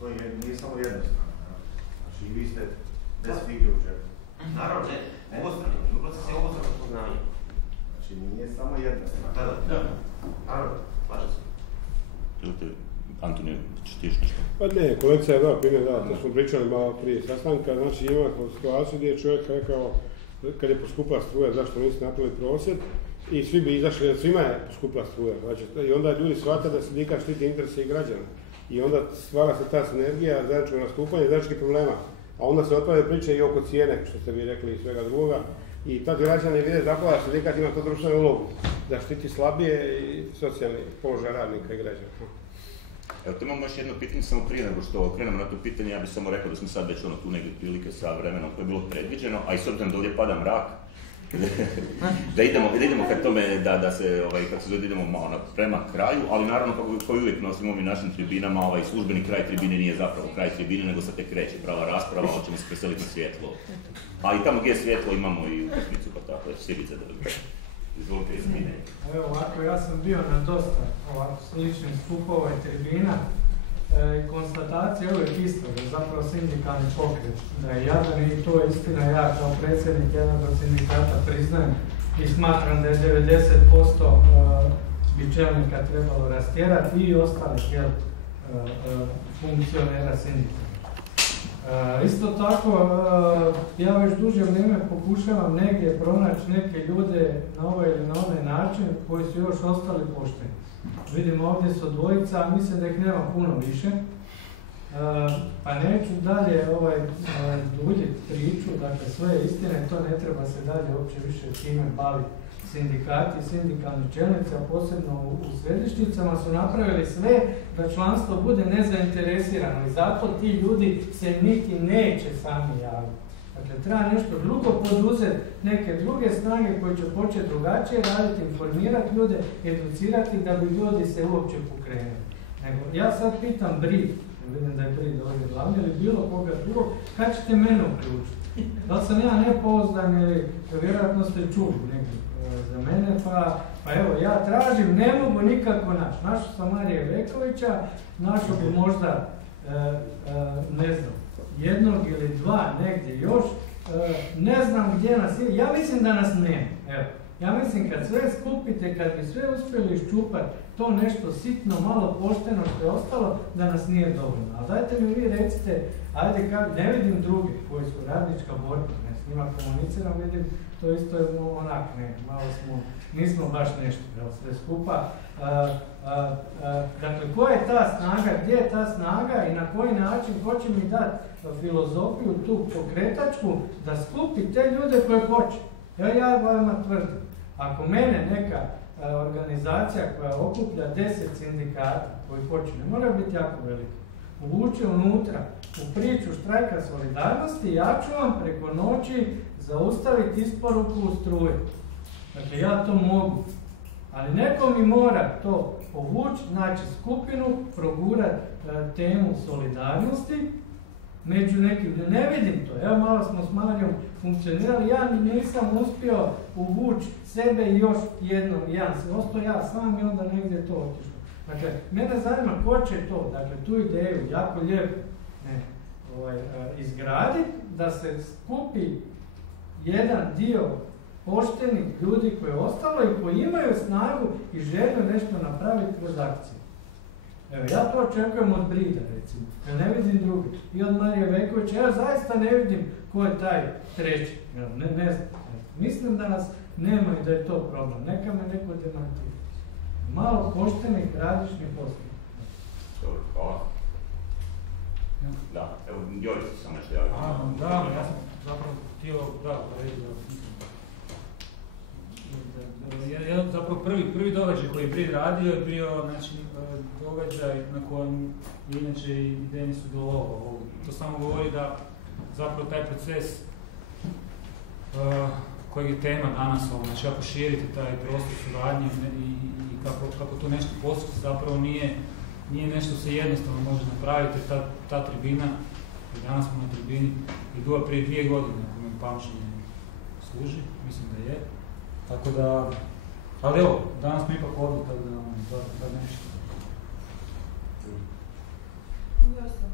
To nije samo jedna strana. Znači i vi ste bez fige u džepu. Naravno, ne. Obostrano. Proces je obostrano poznanje. Znači nije samo jedna strana. Da. Naravno, slažem se. Antonije, ćeš nešto? Pa ne, kolegica je dao primjer, to smo pričali malo prije sastanka, znači imamo situaciju gdje je čovjek rekao kad je poskupila struja, zašto niste napravili prosvjed i svi bi izašli, jer svima je poskupila struja. Znači, i onda ljudi shvate da sindikat štiti interese i građana. I onda stvara se ta sinergija, zajedničko nastupanje, zajedničkih problema. A onda se otvaraju priče i oko cijene, što ste vi rekli i svega drugoga. I tad građani vide zapravo da sindikat ima to društvenu ulogu, da štiti slabije i socijalni položaj radnika i građana. Evo, tu imamo još jedno pitanje, samo prije nego što krenemo na to pitanje, ja bih samo rekao da smo sad već tu negdje prilike sa vremenom koje je bilo predviđeno, a i s obzirom da ovdje pada mrak, da idemo ka tome da se, kako se zove, idemo malo prema kraju, ali naravno kao i uvijek na svim ovim našim tribinama, službeni kraj tribine nije zapravo kraj tribine, nego sad tek kreće prava rasprava, ali ćemo se preseliti na svjetlo. A i tamo gdje je svjetlo imamo i utakmicu, pa tako da će Sirica da izvolite izmine. Evo ovako, ja sam bio na dosta ovako sličnih skupova i tribina. Konstatacija je uvijek isto, da je zapravo sindikalni pokret, da je jadan i to je istina. Ja kao predsjednik jednog od sindikata priznajem i smatram da je 90% bi čelnika trebalo rastjerati i ostalih funkcionera sindikata. Isto tako, ja već duže vrijeme pokušavam negdje pronaći neke ljude na ovaj ili na onaj način koji su još ostali pošteni. Vidim ovdje su dvojica, a mislim da ih nema puno više. Pa neću dalje duljiti priču, dakle sve je istine, to ne treba se dalje uopće više time baviti. Sindikati i sindikalni čelnici, a posebno u središnjicama, su napravili sve da članstvo bude nezainteresirano i zato ti ljudi se niti neće sami javiti. Dakle, treba nešto drugo poduzeti, neke druge snage koje će početi drugačije raditi, informirati ljude, educirati da bi ljudi se uopće pokrenuli. Ja sad pitam Brid, vidim da je Brid ovdje glavni, ili bilo koga drugog, kad ćete mene uključiti? Da li sam ja nepouzdan ili vjerojatno ste čuli negdje za mene, pa evo, ja tražim, ne mogu nikako naći. Našao sam Marija Vekovića, našao bi možda, ne znam, jednog ili dva negdje još, ne znam gdje nas je, ja mislim da nas nema. Evo, ja mislim kad sve skupite, kad bi sve uspjeli iščupati, to nešto sitno, malo pošteno što je ostalo, da nas nije dovoljno. Ali dajte mi vi recite, ajde, ne vidim druge koji su radnička borba, s njima komuniciram, vidim, to isto je onak, malo nismo baš nešto, sve skupa. Dakle, koja je ta snaga, gdje je ta snaga i na koji način, ko će mi dati filozofiju tu pokretačku da skupi te ljude koje hoće. Ja vama tvrdim, ako mene neka organizacija koja okuplja 10 sindikata koji hoće, ne mora biti jako velika, uvuče unutra u priču štrajka solidarnosti, ja ću vam preko noći zaustaviti isporuku u struje. Dakle, ja to mogu. Ali neko mi mora to povući, znači skupinu, progurati temu solidarnosti među nekim. Ne vidim to. Evo, malo smo s Marijom funkcionirali, ja nisam uspio uvući sebe i još jedan. Ostao ja sam i onda negdje to otišlo. Dakle, mene zanima ko će to, dakle, tu ideju jako lijepo izgraditi, da se skupi jedan dio poštenih ljudi koji je ostalo i koji imaju snagu i želju nešto napraviti kroz akciju. Evo, ja to očekujem od Brida, recimo, jer ne vidim drugi. I od Marije Vekovića, ja zaista ne vidim ko je taj treći. Ne znam. Mislim da nas nema i da je to problem. Neka me neko demantira. Malo poštenih, radišnih poslova. Dobro, hvala. Da, evo, Joris sam nešto javio. Da, ja sam zapravo htio, jedan zapravo prvi događaj koji je Brid radio je bio, znači, događaj na kojem inače i Denis sudjelovao. To samo govori da zapravo taj proces kojeg je tema danas, znači ako širite taj prostor suradnje i kako to nešto postići, zapravo nije nešto se jednostavno može napraviti. Ta tribina, i danas smo na tribini, je bila prije 2 godine, ako me pamćenje služi, mislim da je. Tako da, ali evo, danas smo ipak ovdje, tako da nešto. Ja sam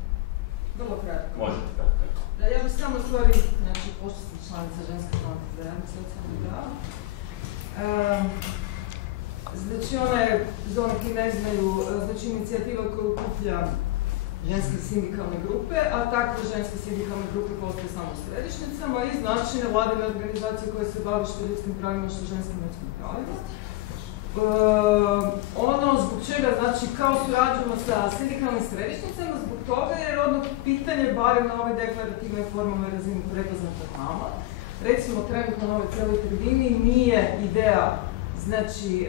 vrlo kratko. Možete. Da, ja bih samo stvari, znači, pošto sam članica ženske konfederacije socijalnog prava. Znači, ona je, za onog koji ne znaju, znači inicijativa koja okuplja ženske sindikalne grupe, a takve ženske sindikalne grupe postoje samo u središnjicama i znači nevladine organizacije koje se bave što ljudskim pravima, što ženskim ljudskim pravima. Ono zbog čega, znači, kao surađujemo sa sindikalnim središnjicama, zbog toga je rodno pitanje, barem na ovoj deklarativnoj formalnoj razini prepoznato nama. Recimo, trenutno na ovoj cijeloj tribini nije ideja, znači,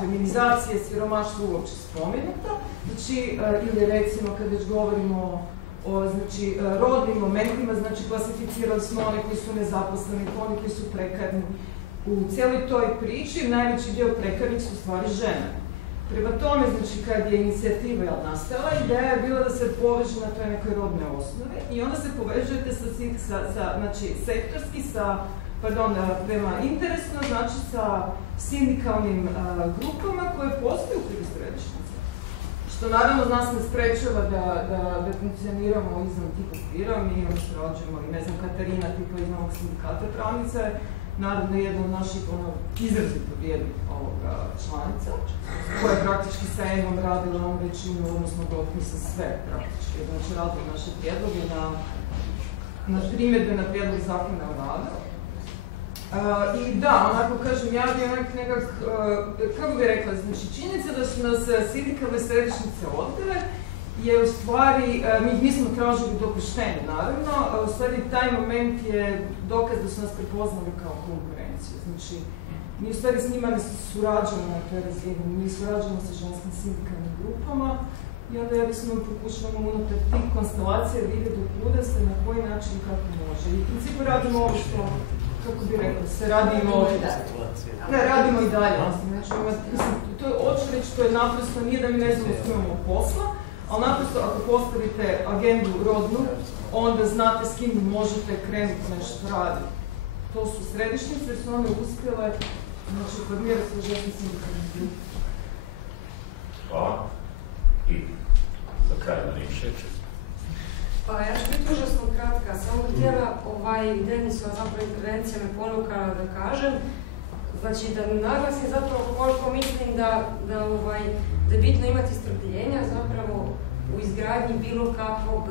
feminizacije, siromaštva uopće spomenuta. Znači, ili recimo, kad već govorimo znači, rodnim momentima, znači klasificirali smo one koji su nezaposleni, oni koji su prekarni. U cijeloj toj priči najveći dio prekarnih su stvari žene. Prema tome, znači, kad je inicijativa nastala, ideja je bila da se poveže na toj nekoj rodne osnovi i onda se povežujete znači, sektorski, prema interesno, znači sa sindikalnim grupama koje postoje u okviru središnjice. Što naravno nas ne sprečava da funkcioniramo izvan tih okvira, mi surađujemo i ne znam, Katarina tipa iz Novog sindikata pravnice, naravno jedna od naših izrazito vrijednih članica, koja je praktički sa EMom radila većinu, odnosno sa sve praktički, znači radila naše prijedloge na primjedbe na prijedlog zakona o radu. I da, onako kažem, ja bi nekak, kako bi rekla, znači činjenica da su nas sindikalne središnjice odbile je u stvari, mi ih nismo tražili dopuštenje naravno, a u stvari taj moment je dokaz da su nas prepoznali kao konkurenciju. Znači, mi u stvari s njima ne surađujemo na toj razini, mi surađujemo sa ženskim sindikalnim grupama i onda jednostavno pokušavamo unutar tih konstelacija vidjeti do kuda se, na koji način i kako može. I u principu radimo ovo što, kako bi rekla, se radimo i dalje. Znači, to je očević, to je naprosto, nije da mi ne znamo s imamo posla, ali naprosto ako postavite agendu rodnu, onda znate s kim možete krenuti nešto raditi. To su središnjice jer su one uspjele, znači, formirati svoj ženskim sindikalnim grupom. Hvala. I za kraj Marija. Pa ja ću biti užasno kratka, samo htjela Denisova zapravo intervencija me ponukala da kažem, znači da naglasim zapravo koliko mislim da je bitno imati strpljenja zapravo u izgradnji bilo kakvog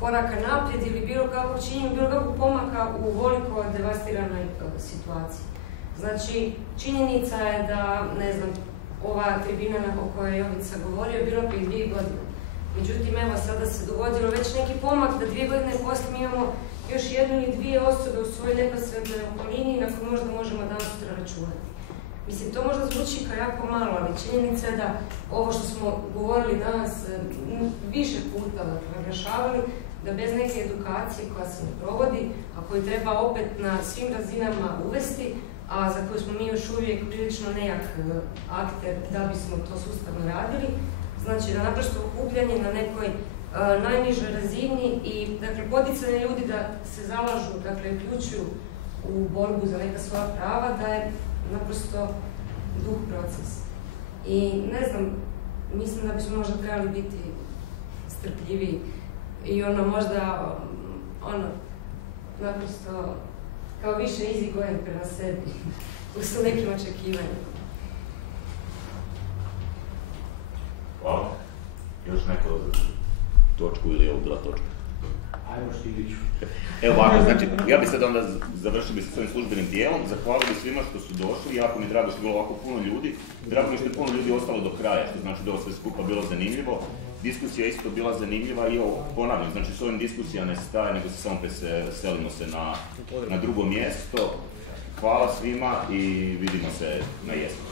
koraka naprijed ili bilo kakvog činjenja, bilo kakvog pomaka u ovoliko devastiranoj situaciji. Znači, činjenica je da, ne znam, ova tribina o kojoj je Jovica govorio je bila prije 2 godine. Međutim, evo, sada se dogodilo već neki pomak da 2 godine poslije mi imamo još 1 ili 2 osobe u svojoj neposrednoj okolini na koje možda možemo danas sutra računati. Mislim, to možda zvuči kao jako malo, ali činjenica je da ovo što smo govorili danas više puta naglašavali, da bez neke edukacije koja se ne provodi, a koju treba opet na svim razinama uvesti, a za koju smo mi još uvijek prilično nejak akter da bismo to sustavno radili, znači da naprosto okupljanje na nekoj najnižoj razini i dakle, poticanje ljudi da se zalažu, dakle, uključuju u borbu za neka svoja prava, da je naprosto dug proces. I ne znam, mislim da bismo možda trebali biti strpljiviji i možda naprosto kao više easy going prema sebi u su nekim očekivanjima. Hvala. Još neko točku ili je ovo bila točka? Ajmo Štiviću. Evo ovako, znači, ja bi sad onda završio sa svojim službenim dijelom, zahvalio bi svima što su došli, jako mi je drago što je bilo ovako puno ljudi, drago mi je što je puno ljudi ostalo do kraja, što znači da ovo sve skupa bilo zanimljivo. Diskusija je isto bila zanimljiva i ponavljam, znači s ovim diskusija ne staje, nego se samo preselimo se na drugo mjesto. Hvala svima i vidimo se na jesen.